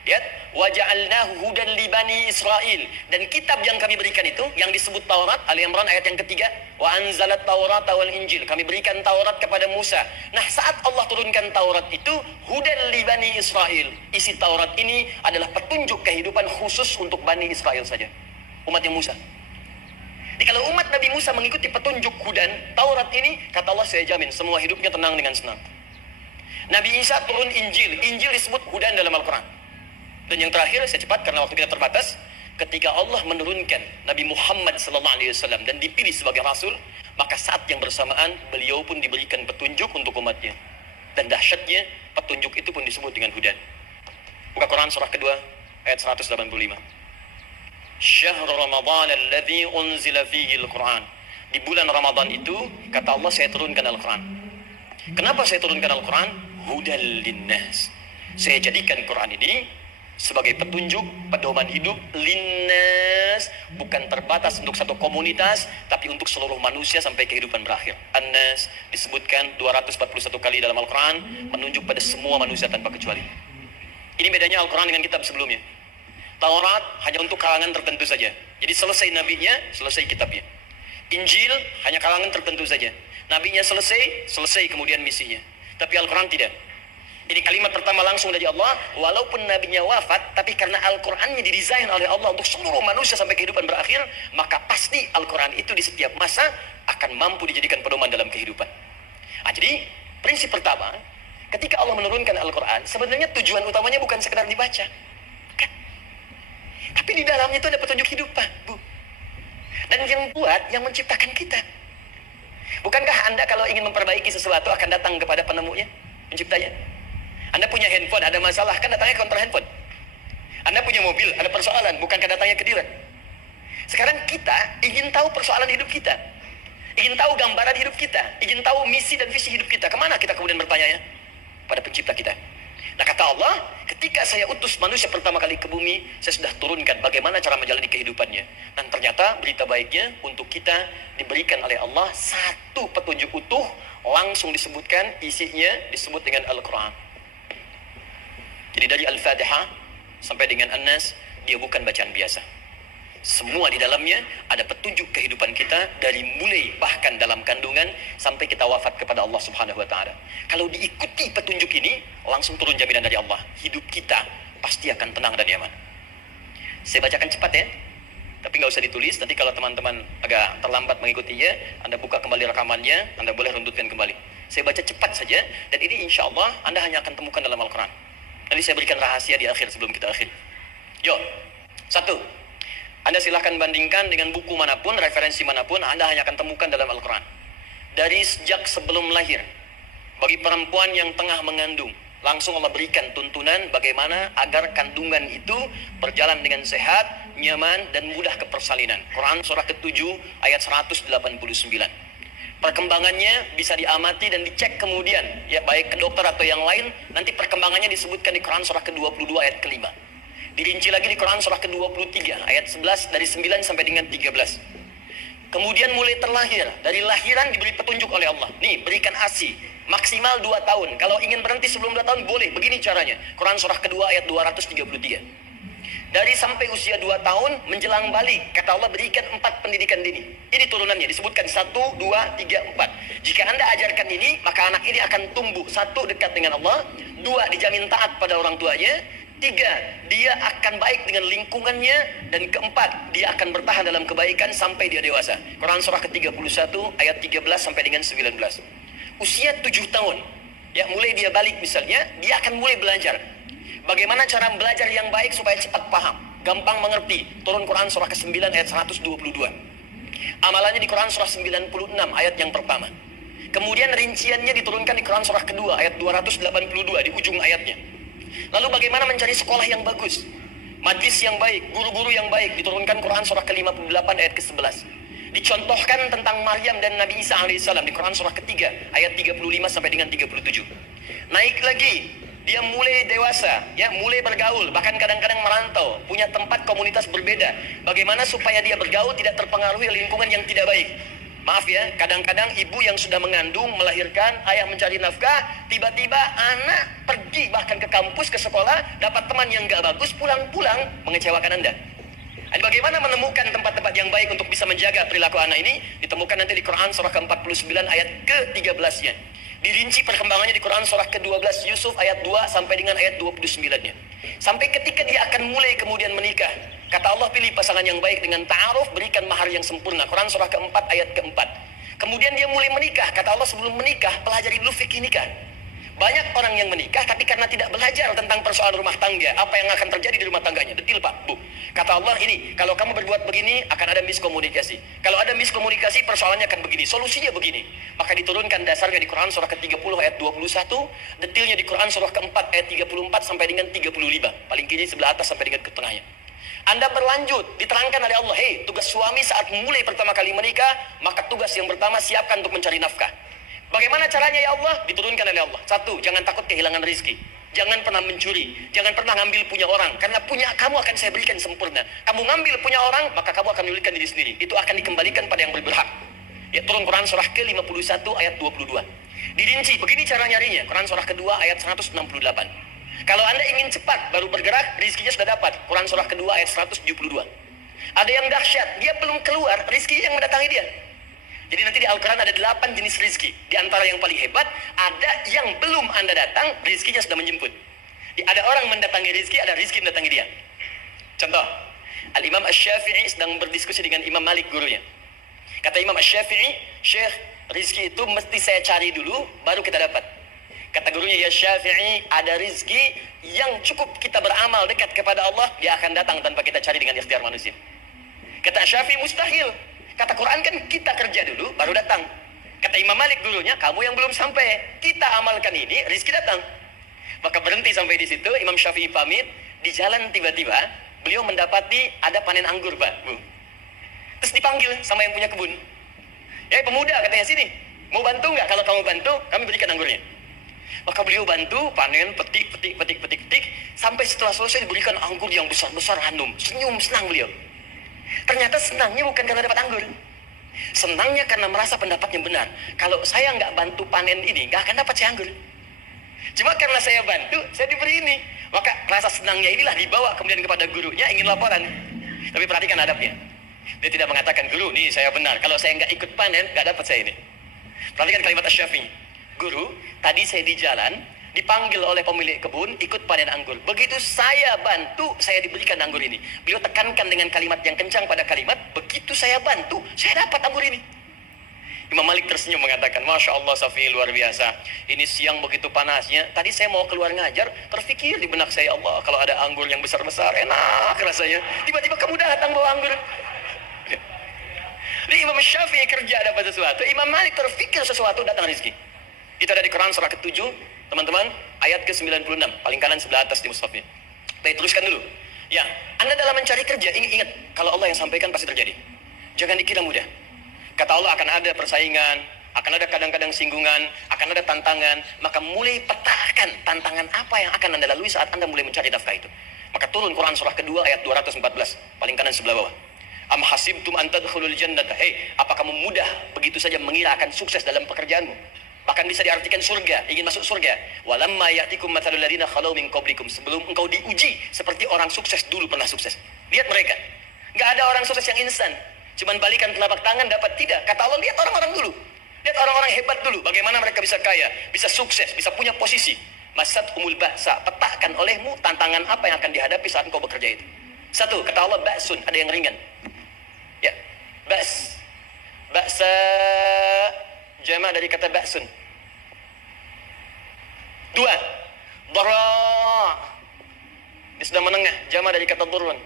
Lihat, wa ja'alnahu hudan li bani Israil. Dan kitab yang kami berikan itu, yang disebut Taurat, Ali Imran ayat yang ketiga, wa anzalat Taurata wal Injil. Kami berikan Taurat kepada Musa. Nah, saat Allah turunkan Taurat itu, hudan li bani Israil. Isi Taurat ini adalah petunjuk kehidupan khusus untuk Bani Israel saja, umatnya Musa. Jadi kalau umat Nabi Musa mengikuti petunjuk hudan Taurat ini, kata Allah, saya jamin semua hidupnya tenang dengan senang. Nabi Isa turun Injil. Injil disebut hudan dalam Al-Quran. Dan yang terakhir, saya cepat karena waktu kita terbatas, ketika Allah menurunkan Nabi Muhammad SAW dan dipilih sebagai Rasul, maka saat yang bersamaan beliau pun diberikan petunjuk untuk umatnya. Dan dahsyatnya, petunjuk itu pun disebut dengan hudan. Buka Quran surah kedua ayat 185. Syahr Ramadan alladhi unzila fihi al-Quran. Di bulan Ramadan itu, kata Allah, saya turunkan Al-Quran. Kenapa saya turunkan Al-Quran? Hudal linnas. Saya jadikan Quran ini sebagai petunjuk, pedoman hidup linnas, bukan terbatas untuk satu komunitas, tapi untuk seluruh manusia sampai kehidupan berakhir. An-Nas disebutkan 241 kali dalam Al-Quran, menunjuk pada semua manusia tanpa kecuali. Ini bedanya Al-Quran dengan kitab sebelumnya. Taurat hanya untuk kalangan tertentu saja. Jadi selesai nabinya, selesai kitabnya. Injil hanya kalangan tertentu saja. Nabinya selesai, selesai kemudian misinya. Tapi Al-Quran tidak. Ini kalimat pertama langsung dari Allah, walaupun nabinya wafat, tapi karena Al-Qurannya didesain oleh Allah untuk seluruh manusia sampai kehidupan berakhir, maka pasti Al-Quran itu di setiap masa akan mampu dijadikan pedoman dalam kehidupan. Nah, jadi prinsip pertama, ketika Allah menurunkan Al-Quran, sebenarnya tujuan utamanya bukan sekedar dibaca. Bukan. Tapi di dalamnya itu ada petunjuk hidup, Pak, Bu. Dan yang buat, yang menciptakan kita. Bukankah Anda kalau ingin memperbaiki sesuatu akan datang kepada penemunya, penciptanya? Anda punya handphone, ada masalah, kan datangnya ke counter handphone. Anda punya mobil, ada persoalan, bukankah datangnya ke dealer? Sekarang kita ingin tahu persoalan hidup kita, ingin tahu gambaran hidup kita, ingin tahu misi dan visi hidup kita. Kemana kita kemudian bertanya? Pada pencipta kita. Nah, kata Allah, ketika saya utus manusia pertama kali ke bumi, saya sudah turunkan bagaimana cara menjalani kehidupannya. Dan ternyata berita baiknya untuk kita diberikan oleh Allah satu petunjuk utuh, langsung disebutkan, isinya disebut dengan Al-Quran. Jadi dari Al-Fatihah sampai dengan An-Nas, dia bukan bacaan biasa. Semua di dalamnya ada petunjuk kehidupan kita dari mulai bahkan dalam kandungan sampai kita wafat kepada Allah Subhanahu wa taala. Kalau diikuti petunjuk ini, langsung turun jaminan dari Allah. Hidup kita pasti akan tenang dan nyaman. Saya bacakan cepat ya. Tapi nggak usah ditulis, nanti kalau teman-teman agak terlambat mengikutinya, Anda buka kembali rekamannya, Anda boleh runtutkan kembali. Saya baca cepat saja, dan ini insya Allah Anda hanya akan temukan dalam Al-Quran. Nanti saya berikan rahasia di akhir sebelum kita akhir. Yo, satu, Anda silahkan bandingkan dengan buku manapun, referensi manapun, Anda hanya akan temukan dalam Al-Quran. dari sejak sebelum lahir. Bagi perempuan yang tengah mengandung, langsung Allah berikan tuntunan bagaimana agar kandungan itu berjalan dengan sehat, nyaman, dan mudah ke persalinan. Quran surah ke-7 ayat 189. Perkembangannya bisa diamati dan dicek kemudian, ya baik ke dokter atau yang lain. Nanti perkembangannya disebutkan di Quran surah ke-22 ayat ke-5. Dirinci lagi di Quran surah ke-23 ayat 11 dari 9 sampai dengan 13. Kemudian mulai terlahir, dari lahiran diberi petunjuk oleh Allah. Nih, berikan ASI maksimal 2 tahun. Kalau ingin berhenti sebelum 2 tahun boleh. Begini caranya. Quran surah ke-2 ayat 233. Dari sampai usia 2 tahun menjelang balik, kata Allah berikan 4 pendidikan dini. Ini turunannya disebutkan 1, 2, 3, 4. Jika Anda ajarkan ini, maka anak ini akan tumbuh. 1, dekat dengan Allah. 2, dijamin taat pada orang tuanya. 3, dia akan baik dengan lingkungannya. Dan 4, dia akan bertahan dalam kebaikan sampai dia dewasa. Quran surah ke-31 ayat 13 sampai dengan 19. Usia 7 tahun, ya mulai dia balik misalnya, dia akan mulai belajar. Bagaimana cara belajar yang baik supaya cepat paham, gampang mengerti. Turun Quran surah ke-9 ayat 122. Amalannya di Quran surah 96 ayat yang pertama. Kemudian rinciannya diturunkan di Quran surah kedua ayat 282 di ujung ayatnya. Lalu bagaimana mencari sekolah yang bagus, majlis yang baik, guru-guru yang baik, diturunkan Quran surah ke-58 ayat ke-11. Dicontohkan tentang Maryam dan Nabi Isa alaihissalam di Quran surah ketiga ayat 35 sampai dengan 37. Naik lagi, dia mulai dewasa, ya mulai bergaul, bahkan kadang-kadang merantau, punya tempat komunitas berbeda. Bagaimana supaya dia bergaul tidak terpengaruhi lingkungan yang tidak baik. Maaf ya, kadang-kadang ibu yang sudah mengandung, melahirkan, ayah mencari nafkah, tiba-tiba anak pergi bahkan ke kampus, ke sekolah, dapat teman yang gak bagus, pulang-pulang mengecewakan Anda. Dan bagaimana menemukan tempat-tempat yang baik untuk bisa menjaga perilaku anak ini? Ditemukan nanti di Quran surah ke-49 ayat ke-13-nya. Dirinci perkembangannya di Quran surah ke-12 Yusuf ayat 2 sampai dengan ayat 29-nya. Sampai ketika dia akan mulai kemudian menikah. Kata Allah, pilih pasangan yang baik dengan ta'aruf, berikan mahar yang sempurna. Quran surah ke-4 ayat ke-4. Kemudian dia mulai menikah. Kata Allah, sebelum menikah, pelajari dulu fikih nikah. Banyak orang yang menikah tapi karena tidak belajar tentang persoalan rumah tangga, apa yang akan terjadi di rumah tangganya. Detil Pak, Bu. Kata Allah ini, kalau kamu berbuat begini akan ada miskomunikasi. Kalau ada miskomunikasi persoalannya akan begini, solusinya begini. Maka diturunkan dasarnya di Quran surah ke-30 ayat 21, detilnya di Quran surah ke-4 ayat 34 sampai dengan 35. Paling kiri sebelah atas sampai dengan ke tengahnya. Anda berlanjut, diterangkan oleh Allah, hei, tugas suami saat mulai pertama kali menikah, maka tugas yang pertama siapkan untuk mencari nafkah. Bagaimana caranya ya Allah? Diturunkan oleh Allah. 1, jangan takut kehilangan rezeki. Jangan pernah mencuri. Jangan pernah ngambil punya orang. Karena punya kamu akan saya berikan sempurna. Kamu ngambil punya orang, maka kamu akan milikkan diri sendiri. Itu akan dikembalikan pada yang berhak. Ya, turun Quran surah ke-51 ayat 22. Dirinci, begini cara nyarinya. Quran surah kedua ayat 168. Kalau Anda ingin cepat baru bergerak, rezekinya sudah dapat. Quran surah kedua ayat 172. Ada yang dahsyat, dia belum keluar, rezeki yang mendatangi dia. Jadi nanti di Al-Quran ada 8 jenis rizki. Di antara yang paling hebat, ada yang belum Anda datang, rizkinya sudah menjemput. Ada orang mendatangi rizki, ada rizki mendatangi dia. Contoh, Al-Imam Asy-Syafi'i sedang berdiskusi dengan Imam Malik, gurunya. Kata Imam Asy-Syafi'i, Syekh, rizki itu mesti saya cari dulu, baru kita dapat. Kata gurunya, ya Syafi'i, ada rizki yang cukup kita beramal dekat kepada Allah, dia akan datang tanpa kita cari dengan ikhtiar manusia. Kata Syafi'i, mustahil. Kata Quran kan kita kerja dulu baru datang. Kata Imam Malik gurunya, kamu yang belum sampai, kita amalkan ini, rizki datang. Maka berhenti sampai di situ. Imam Syafi'i pamit. Di jalan tiba-tiba beliau mendapati ada panen anggur, Pak, Bu. Terus dipanggil sama yang punya kebun. Ya pemuda, katanya, sini, mau bantu nggak? Kalau kamu bantu, kami berikan anggurnya. Maka beliau bantu panen, petik, sampai setelah selesai diberikan anggur yang besar-besar, hanum. Senyum senang beliau. Ternyata senangnya bukan karena dapat anggur. Senangnya karena merasa pendapatnya benar. Kalau saya nggak bantu panen ini, nggak akan dapat si anggur. Cuma karena saya bantu, saya diberi ini. Maka rasa senangnya inilah dibawa kemudian kepada gurunya, ingin laporan. Tapi perhatikan adabnya. Dia tidak mengatakan, guru, nih saya benar. Kalau saya nggak ikut panen, nggak dapat saya ini. Perhatikan kalimat Asy-Syafi'i. Guru, tadi saya di jalan, dipanggil oleh pemilik kebun, ikut panen anggur. Begitu saya bantu, saya diberikan anggur ini. Beliau tekankan dengan kalimat yang kencang pada kalimat, begitu saya bantu, saya dapat anggur ini. Imam Malik tersenyum mengatakan, Masya Allah Syafi'i, luar biasa. Ini siang begitu panasnya, tadi saya mau keluar ngajar, terfikir di benak saya, Allah, kalau ada anggur yang besar-besar, enak rasanya. Tiba-tiba kamu datang bawa anggur. Ini Imam Syafi'i kerja dapat sesuatu, Imam Malik terfikir sesuatu datang rezeki. Itu ada di Quran surah ke-7, teman-teman, ayat ke-96, paling kanan sebelah atas di mushafnya. Baik, teruskan dulu. Ya, Anda dalam mencari kerja, ingat, kalau Allah yang sampaikan pasti terjadi. Jangan dikira mudah. Kata Allah akan ada persaingan, akan ada kadang-kadang singgungan, akan ada tantangan, maka mulai petakan tantangan apa yang akan Anda lalui saat Anda mulai mencari nafkah itu. Maka turun Quran surah kedua ayat 214, paling kanan sebelah bawah. Am hasibtum an tadkhulul jannata. Hei, apa kamu mudah begitu saja mengira akan sukses dalam pekerjaanmu? Bahkan bisa diartikan surga, ingin masuk surga. Walamma ya'tikum mathalul ladzina khalau min qablikum. Sebelum engkau diuji seperti orang sukses dulu pernah sukses. Lihat mereka. Enggak ada orang sukses yang instan. Cuman balikan telapak tangan dapat tidak. Kata Allah, lihat orang-orang dulu. Lihat orang-orang hebat dulu. Bagaimana mereka bisa kaya, bisa sukses, bisa punya posisi. Masat umul ba'sa. Petakan olehmu tantangan apa yang akan dihadapi saat engkau bekerja itu. Satu, kata Allah, ba'sun. Ada yang ringan. Ya, ba's. Ba'sa jama' dari kata ba'sun. Dua, dara. Ini sudah menengah, jama' dari kata durun.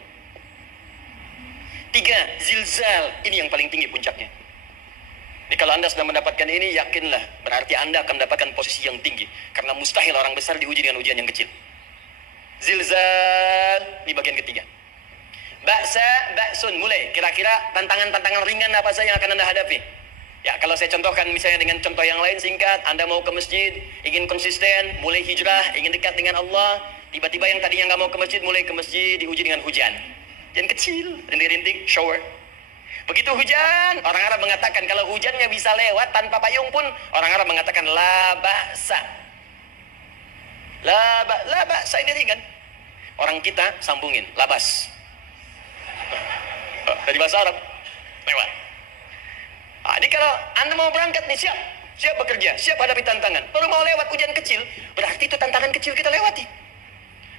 Tiga, zilzal. Ini yang paling tinggi puncaknya. Jadi kalau Anda sudah mendapatkan ini, yakinlah, berarti Anda akan mendapatkan posisi yang tinggi. Karena mustahil orang besar diuji dengan ujian yang kecil. Zilzal, di bagian ketiga. Ba'sa, ba'sun, mulai. Kira-kira tantangan-tantangan ringan apa saja yang akan Anda hadapi? Ya, kalau saya contohkan misalnya dengan contoh yang lain singkat, Anda mau ke masjid, ingin konsisten, mulai hijrah, ingin dekat dengan Allah, tiba-tiba yang tadinya nggak mau ke masjid, mulai ke masjid, diuji dengan hujan. Hujan kecil, rintik-rintik, shower. Begitu hujan, orang Arab mengatakan kalau hujannya bisa lewat tanpa payung pun, orang Arab mengatakan la ba'sa. La ba'sa ini ringan. Orang kita sambungin, labas. Dari bahasa Arab, lewat. Jadi kalau Anda mau berangkat nih, siap bekerja, siap hadapi tantangan. Baru mau lewat hujan kecil, berarti itu tantangan kecil kita lewati.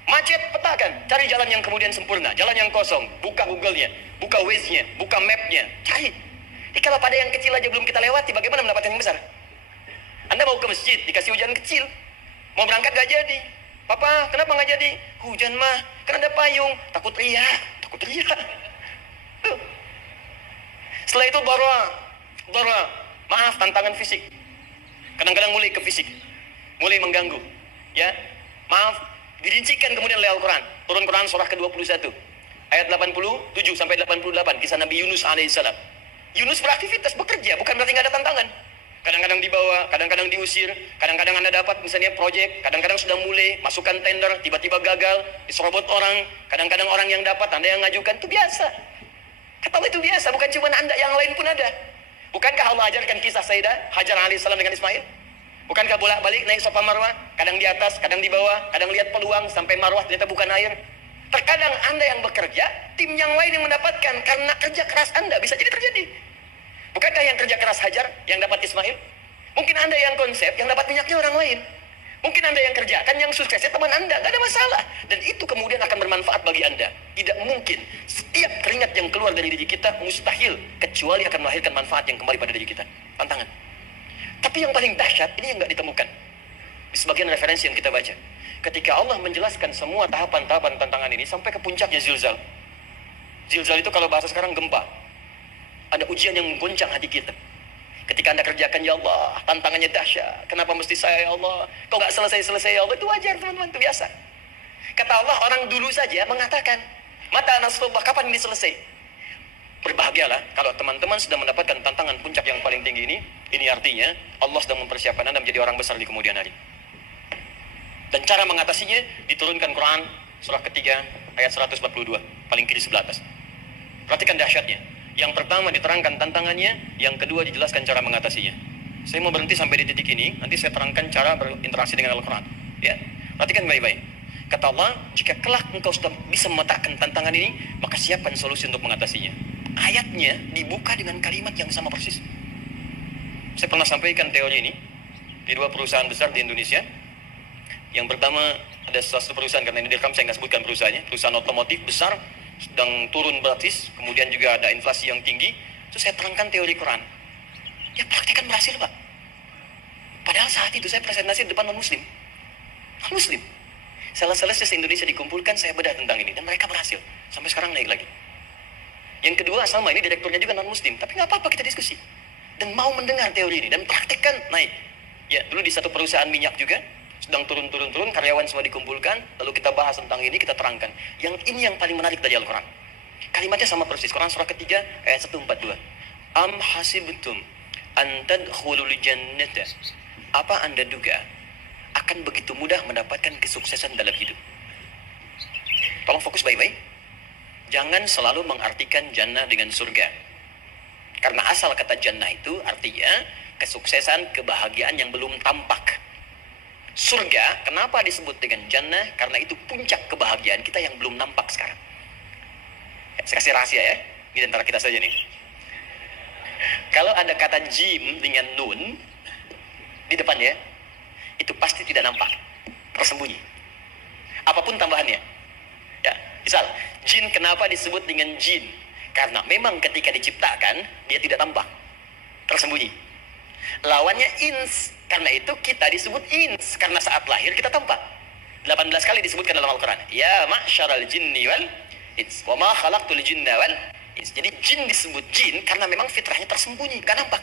Macet, petakan, cari jalan yang kemudian sempurna, jalan yang kosong, buka Google-nya, buka Waze-nya, buka map-nya, cari. Jadi kalau pada yang kecil aja belum kita lewati, bagaimana mendapatkan yang besar? Anda mau ke masjid, dikasih hujan kecil, mau berangkat gak jadi. Papa, kenapa gak jadi? Hujan mah, kan ada payung, takut riak. Tuh. Setelah itu dara, maaf, tantangan fisik. Kadang-kadang mulai ke fisik, mulai mengganggu. Ya, maaf, dirincikan kemudian oleh Al-Quran. Turun Quran surah ke-21 ayat 87 sampai 88, kisah Nabi Yunus alaihissalam. Yunus beraktivitas, bekerja, bukan berarti nggak ada tantangan. Kadang-kadang dibawa, kadang-kadang diusir, kadang-kadang Anda dapat misalnya proyek, kadang-kadang sudah mulai masukkan tender, tiba-tiba gagal, diserobot orang, kadang-kadang orang yang dapat, Anda yang ngajukan, itu biasa. Kata Allah itu biasa, bukan cuma Anda, yang lain pun ada. Bukankah Allah ajarkan kisah Sayyidah Hajar alaihissalam dengan Ismail? Bukankah bolak-balik naik Safa Marwah, kadang di atas, kadang di bawah, kadang lihat peluang sampai Marwah ternyata bukan air. Terkadang Anda yang bekerja, tim yang lain yang mendapatkan karena kerja keras Anda, bisa jadi terjadi. Bukankah yang kerja keras Hajar yang dapat Ismail? Mungkin Anda yang konsep, yang dapat minyaknya orang lain. Mungkin Anda yang kerja, kan yang suksesnya teman Anda, gak ada masalah. Dan itu kemudian akan bermanfaat bagi Anda. Tidak mungkin setiap keringat yang keluar dari diri kita mustahil, kecuali akan melahirkan manfaat yang kembali pada diri kita. Tantangan. Tapi yang paling dahsyat, ini yang gak ditemukan. Di sebagian referensi yang kita baca. Ketika Allah menjelaskan semua tahapan-tahapan tantangan ini, sampai ke puncaknya zilzal. Zilzal itu kalau bahasa sekarang gempa. Ada ujian yang mengguncang hati kita. Ketika Anda kerjakan, ya Allah, tantangannya dahsyat. Kenapa mesti saya, ya Allah? Kok gak selesai-selesai, ya Allah? Itu wajar, teman-teman, itu biasa. Kata Allah, orang dulu saja mengatakan, mata nasrullah, kapan ini selesai? Berbahagialah kalau teman-teman sudah mendapatkan tantangan puncak yang paling tinggi ini. Ini artinya Allah sedang mempersiapkan Anda menjadi orang besar di kemudian hari. Dan cara mengatasinya diturunkan Quran surah ketiga ayat 142, paling kiri sebelah atas. Perhatikan dahsyatnya. Yang pertama diterangkan tantangannya, yang kedua dijelaskan cara mengatasinya. Saya mau berhenti sampai di titik ini, nanti saya terangkan cara berinteraksi dengan Al-Quran. Ya, perhatikan baik-baik. Kata Allah, jika kelak engkau sudah bisa memetakan tantangan ini, maka siapkan solusi untuk mengatasinya. Ayatnya dibuka dengan kalimat yang sama persis. Saya pernah sampaikan teori ini di dua perusahaan besar di Indonesia. Yang pertama ada satu perusahaan, karena ini direkam saya nggak sebutkan perusahaannya, perusahaan otomotif besar, sedang turun gratis, kemudian juga ada inflasi yang tinggi. Terus saya terangkan teori Quran. Ya praktekan berhasil, Pak. Padahal saat itu saya presentasi di depan non-muslim. Non-muslim. Sales-sales se-Indonesia dikumpulkan, saya bedah tentang ini. Dan mereka berhasil. Sampai sekarang naik lagi. Yang kedua sama, ini direkturnya juga non-muslim, tapi nggak apa-apa kita diskusi. Dan mau mendengar teori ini, dan praktekkan naik. Ya, dulu di satu perusahaan minyak juga, sedang turun, karyawan semua dikumpulkan, lalu kita bahas tentang ini, kita terangkan. Yang ini yang paling menarik dari Al-Quran. Kalimatnya sama persis, Quran surah ketiga, ayat 142. Am hasibtum an tadkhulul jannata. Apa Anda duga akan begitu mudah mendapatkan kesuksesan dalam hidup? Tolong fokus baik-baik. Jangan selalu mengartikan jannah dengan surga. Karena asal kata jannah itu artinya kesuksesan, kebahagiaan yang belum tampak. Surga, kenapa disebut dengan jannah? Karena itu puncak kebahagiaan kita yang belum nampak sekarang. Saya kasih rahasia ya, ini antara kita saja nih. Kalau ada kata jim dengan nun di depannya, itu pasti tidak nampak, tersembunyi. Apapun tambahannya. Ya, misal, jin kenapa disebut dengan jin? Karena memang ketika diciptakan, dia tidak tampak, tersembunyi. Lawannya ins, karena itu kita disebut ins, karena saat lahir kita tampak. 18 kali disebutkan dalam Al-Quran. Ya ma'syaral jinni wal ins, wa ma khalaqtul jinna wal ins. Jadi jin disebut jin karena memang fitrahnya tersembunyi, gak nampak.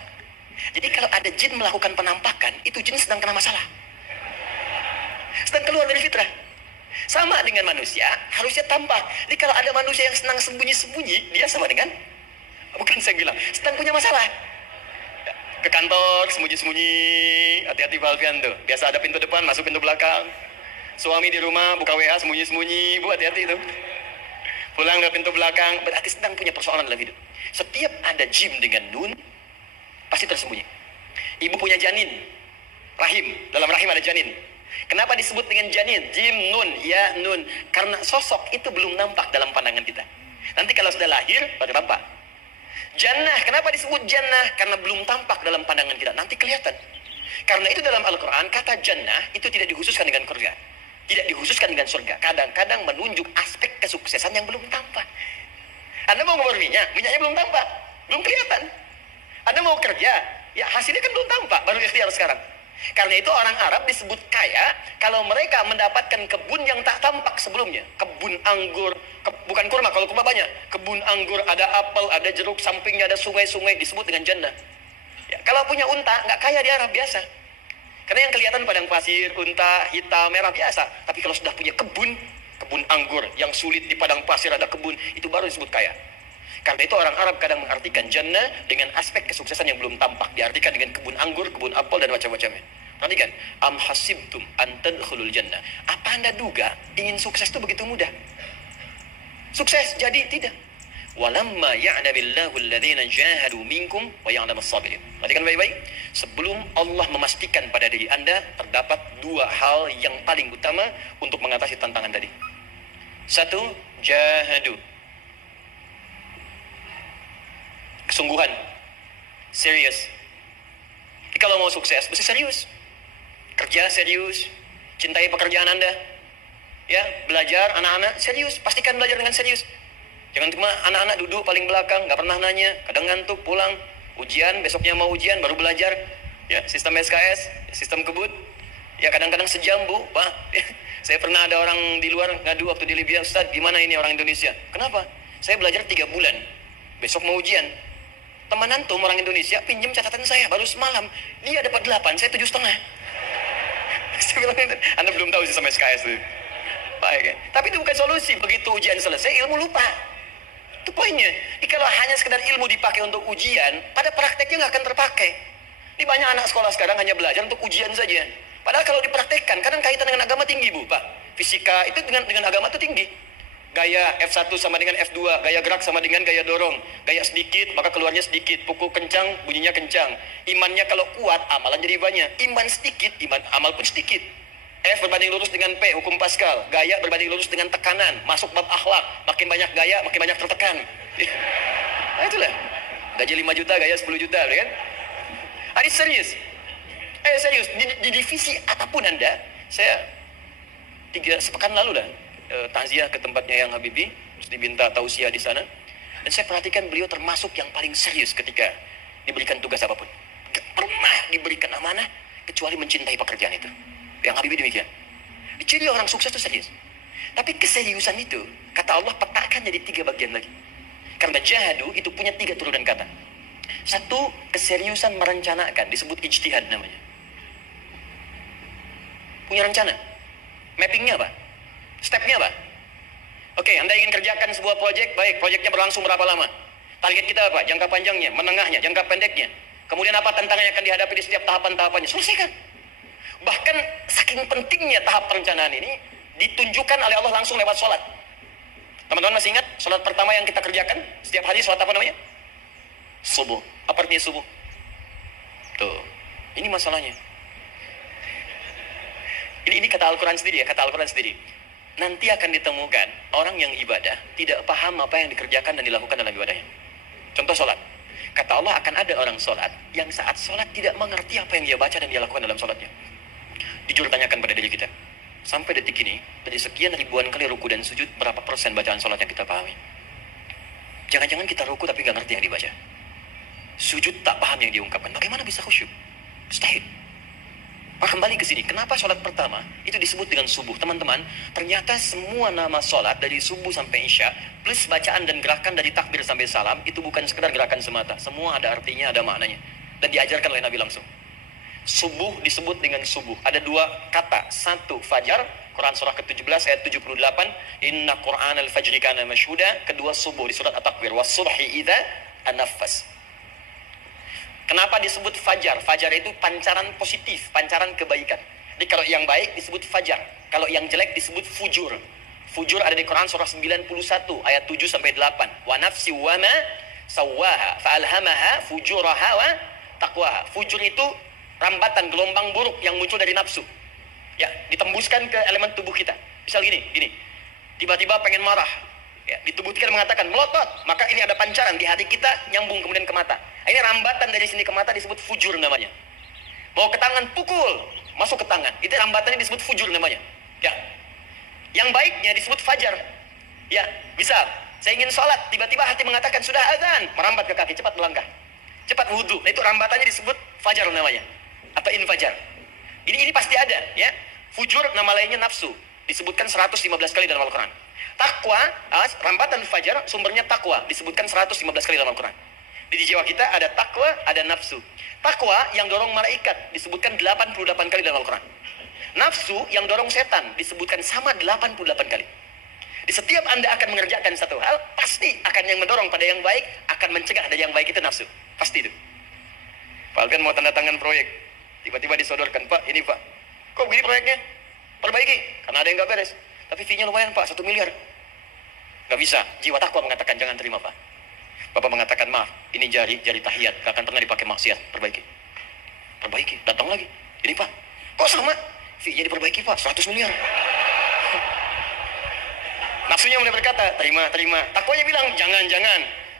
Jadi kalau ada jin melakukan penampakan, itu jin sedang kena masalah, sedang keluar dari fitrah. Sama dengan manusia, harusnya tampak. Jadi kalau ada manusia yang senang sembunyi-sembunyi, dia sama dengan, bukan saya bilang, sedang punya masalah. Ke kantor, sembunyi-sembunyi, hati-hati Pak Alfian tuh. Biasa ada pintu depan, masuk pintu belakang. Suami di rumah, buka WA, sembunyi-sembunyi, Bu hati-hati itu. Pulang ke pintu belakang, berarti sedang punya persoalan dalam hidup. Setiap ada jim dengan nun, pasti tersembunyi. Ibu punya janin, rahim, dalam rahim ada janin. Kenapa disebut dengan janin? Jim, nun, ya, nun. Karena sosok itu belum nampak dalam pandangan kita. Nanti kalau sudah lahir, baru tampak. Jannah, kenapa disebut jannah? Karena belum tampak dalam pandangan kita. Nanti kelihatan. Karena itu dalam Al-Quran, kata jannah itu tidak dikhususkan dengan surga. Tidak dikhususkan dengan surga. Kadang-kadang menunjuk aspek kesuksesan yang belum tampak. Anda mau ngomong minyak, minyaknya belum tampak. Belum kelihatan. Anda mau kerja, ya hasilnya kan belum tampak. Baru ikhtiar sekarang. Karena itu orang Arab disebut kaya kalau mereka mendapatkan kebun yang tak tampak sebelumnya. Kebun anggur, bukan kurma, kalau kurma banyak. Kebun anggur, ada apel, ada jeruk, sampingnya ada sungai-sungai, disebut dengan jannah. Ya, kalau punya unta, nggak kaya di Arab, biasa. Karena yang kelihatan padang pasir, unta, hitam, merah, biasa. Tapi kalau sudah punya kebun anggur, yang sulit di padang pasir ada kebun, itu baru disebut kaya. Karena itu orang Arab kadang mengartikan jannah dengan aspek kesuksesan yang belum tampak. Diartikan dengan kebun anggur, kebun apel, dan macam-macamnya. Perhatikan, am hasibtum an tadkhulul jannah. Apa Anda duga ingin sukses itu begitu mudah? Sukses jadi tidak. Walamma ya'lamillahu alladhina jahadu minkum wa ya'lamas sabirin. Perhatikan baik-baik. Sebelum Allah memastikan pada diri Anda terdapat dua hal yang paling utama untuk mengatasi tantangan tadi. Satu, jahadu. Kesungguhan, serius. Jadi kalau mau sukses, mesti serius. Kerja serius, cintai pekerjaan Anda. Ya, belajar anak-anak serius, pastikan belajar dengan serius. Jangan cuma anak-anak duduk paling belakang, nggak pernah nanya, kadang ngantuk, pulang, ujian, besoknya mau ujian, baru belajar. Ya, sistem SKS, sistem kebut. Ya, kadang-kadang sejam, Bu, Pak. Saya pernah ada orang di luar ngadu waktu di Libya, Ustaz, gimana ini orang Indonesia? Kenapa? Saya belajar 3 bulan, besok mau ujian. Teman antum orang Indonesia pinjam catatan saya baru semalam, dia dapat 8, saya 7,5. Saya bilang, Anda belum tahu sih sama SKS itu. Baik, ya. Tapi itu bukan solusi. Begitu ujian selesai, ilmu lupa. Itu poinnya. Jadi kalau hanya sekedar ilmu dipakai untuk ujian, pada prakteknya nggak akan terpakai. Ini banyak anak sekolah sekarang hanya belajar untuk ujian saja. Padahal kalau dipraktekkan, kadang kaitan dengan agama tinggi, Bu, Pak. Fisika itu dengan agama itu tinggi. Gaya F1 sama dengan F2, gaya gerak sama dengan gaya dorong. Gaya sedikit, maka keluarnya sedikit. Pukul kencang, bunyinya kencang. Imannya kalau kuat, amalan jadi banyak. Iman sedikit, amal pun sedikit. F berbanding lurus dengan P, hukum Pascal. Gaya berbanding lurus dengan tekanan. Masuk bab akhlak. Makin banyak gaya, makin banyak tertekan. Nah itulah. Gaji 5 juta, gaya 10 juta, kan? Ini serius. Serius. Di divisi apapun Anda, saya 3 sepekan lalu lah. Takziah ke tempatnya yang Habibie, terus diminta tausiah di sana. Dan saya perhatikan beliau termasuk yang paling serius ketika diberikan tugas apapun. Gak pernah diberikan amanah kecuali mencintai pekerjaan itu. Yang Habibie demikian. Jadi orang sukses itu serius. Tapi keseriusan itu, kata Allah, petakan jadi 3 bagian lagi. Karena jahadu itu punya 3 turunan kata. 1, keseriusan merencanakan, disebut ijtihad namanya. Punya rencana. Mappingnya apa? Stepnya apa? Oke, Anda ingin kerjakan sebuah proyek, baik, proyeknya berlangsung berapa lama? Target kita apa? Jangka panjangnya, menengahnya, jangka pendeknya. Kemudian apa tantangan yang akan dihadapi di setiap tahapan-tahapannya? Selesaikan. Bahkan saking pentingnya tahap perencanaan ini ditunjukkan oleh Allah langsung lewat sholat. Teman-teman masih ingat sholat pertama yang kita kerjakan setiap hari, sholat apa namanya? Subuh. Apa artinya subuh? Tuh, ini masalahnya. Ini kata Al-Quran sendiri ya, kata Al-Quran sendiri. Nanti akan ditemukan orang yang ibadah tidak paham apa yang dikerjakan dan dilakukan dalam ibadahnya. Contoh sholat. Kata Allah akan ada orang sholat yang saat sholat tidak mengerti apa yang dia baca dan dia lakukan dalam sholatnya. Jujur tanyakan pada diri kita. Sampai detik ini, dari sekian ribuan kali ruku dan sujud, berapa persen bacaan sholat yang kita pahami? Jangan-jangan kita ruku tapi nggak ngerti yang dibaca. Sujud tak paham yang diungkapkan. Bagaimana bisa khusyuk? Mustahil. Maka kembali ke sini, kenapa sholat pertama itu disebut dengan subuh? Teman-teman, ternyata semua nama sholat dari subuh sampai isya, plus bacaan dan gerakan dari takbir sampai salam, itu bukan sekedar gerakan semata. Semua ada artinya, ada maknanya. Dan diajarkan oleh Nabi langsung. Subuh disebut dengan subuh. Ada 2 kata. 1, fajar, Quran surah ke-17 ayat 78. Inna Qur'an al-fajri kana mashhuda. Kedua, subuh di surat At-Takwir. Was-subhi idza an-naffas. Kenapa disebut fajar? Fajar itu pancaran positif, pancaran kebaikan. Jadi kalau yang baik disebut fajar, kalau yang jelek disebut fujur. Fujur ada di Quran surah 91 ayat 7 sampai 8. Wa nafsi wa ma sawwaha fa'alhamaha fujuraha wa taqwaha. Fujur itu rambatan gelombang buruk yang muncul dari nafsu. Ya, ditembuskan ke elemen tubuh kita. Misal gini. Tiba-tiba pengen marah. Ya, di tubuh kita mengatakan melotot, maka ini ada pancaran di hati kita nyambung kemudian ke mata. Ini rambatan dari sini ke mata disebut fujur namanya. Mau ke tangan pukul, masuk ke tangan. Itu rambatannya disebut fujur namanya. Ya. Yang baiknya disebut fajar. Ya, bisa. Saya ingin sholat, tiba-tiba hati mengatakan sudah azan, merambat ke kaki, cepat melangkah. Cepat wudhu. Nah, itu rambatannya disebut fajar namanya. Atau infajar. Ini pasti ada, ya. Fujur nama lainnya nafsu. Disebutkan 115 kali dalam Al-Quran. Takwa, rambatan fajar, sumbernya takwa. Disebutkan 115 kali dalam Al-Quran. Di jiwa kita ada takwa, ada nafsu. Takwa yang dorong malaikat disebutkan 88 kali dalam Al-Quran. Nafsu yang dorong setan disebutkan sama 88 kali. Di setiap Anda akan mengerjakan satu hal, pasti akan yang mendorong pada yang baik, akan mencegah dari yang baik itu nafsu. Pasti itu. Pak Alfian mau tanda tangan proyek. Tiba-tiba disodorkan, Pak, ini Pak. Kok begini proyeknya? Perbaiki, karena ada yang nggak beres. Tapi fee-nya lumayan Pak, 1 miliar. Nggak bisa, jiwa takwa mengatakan jangan terima Pak. Bapak mengatakan maaf, ini jari tahiyat, gak akan pernah dipakai maksiat, perbaiki, datang lagi, ini Pak, kok sama? Fee-nya diperbaiki Pak, 100 miliar. Nafsunya mulai berkata, terima, takwanya bilang, jangan.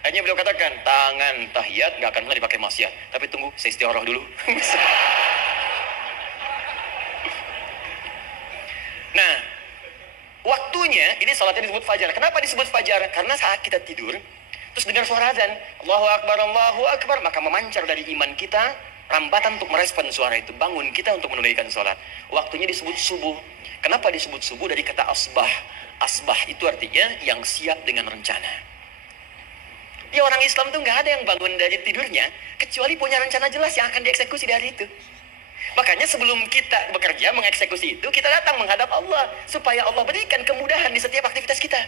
Akhirnya beliau katakan, tangan tahiyat gak akan pernah dipakai maksiat, tapi tunggu, saya istiqoroh dulu. Nah, waktunya, ini salatnya disebut fajar. Kenapa disebut fajar? Karena saat kita tidur, terus dengar suara azan, Allahu Akbar, maka memancar dari iman kita rambatan untuk merespon suara itu, bangun kita untuk menunaikan sholat. Waktunya disebut subuh. Kenapa disebut subuh? Dari kata asbah. Asbah itu artinya yang siap dengan rencana. Ya, orang Islam tuh nggak ada yang bangun dari tidurnya kecuali punya rencana jelas yang akan dieksekusi di hari itu. Makanya sebelum kita bekerja mengeksekusi itu, kita datang menghadap Allah supaya Allah berikan kemudahan di setiap aktivitas kita.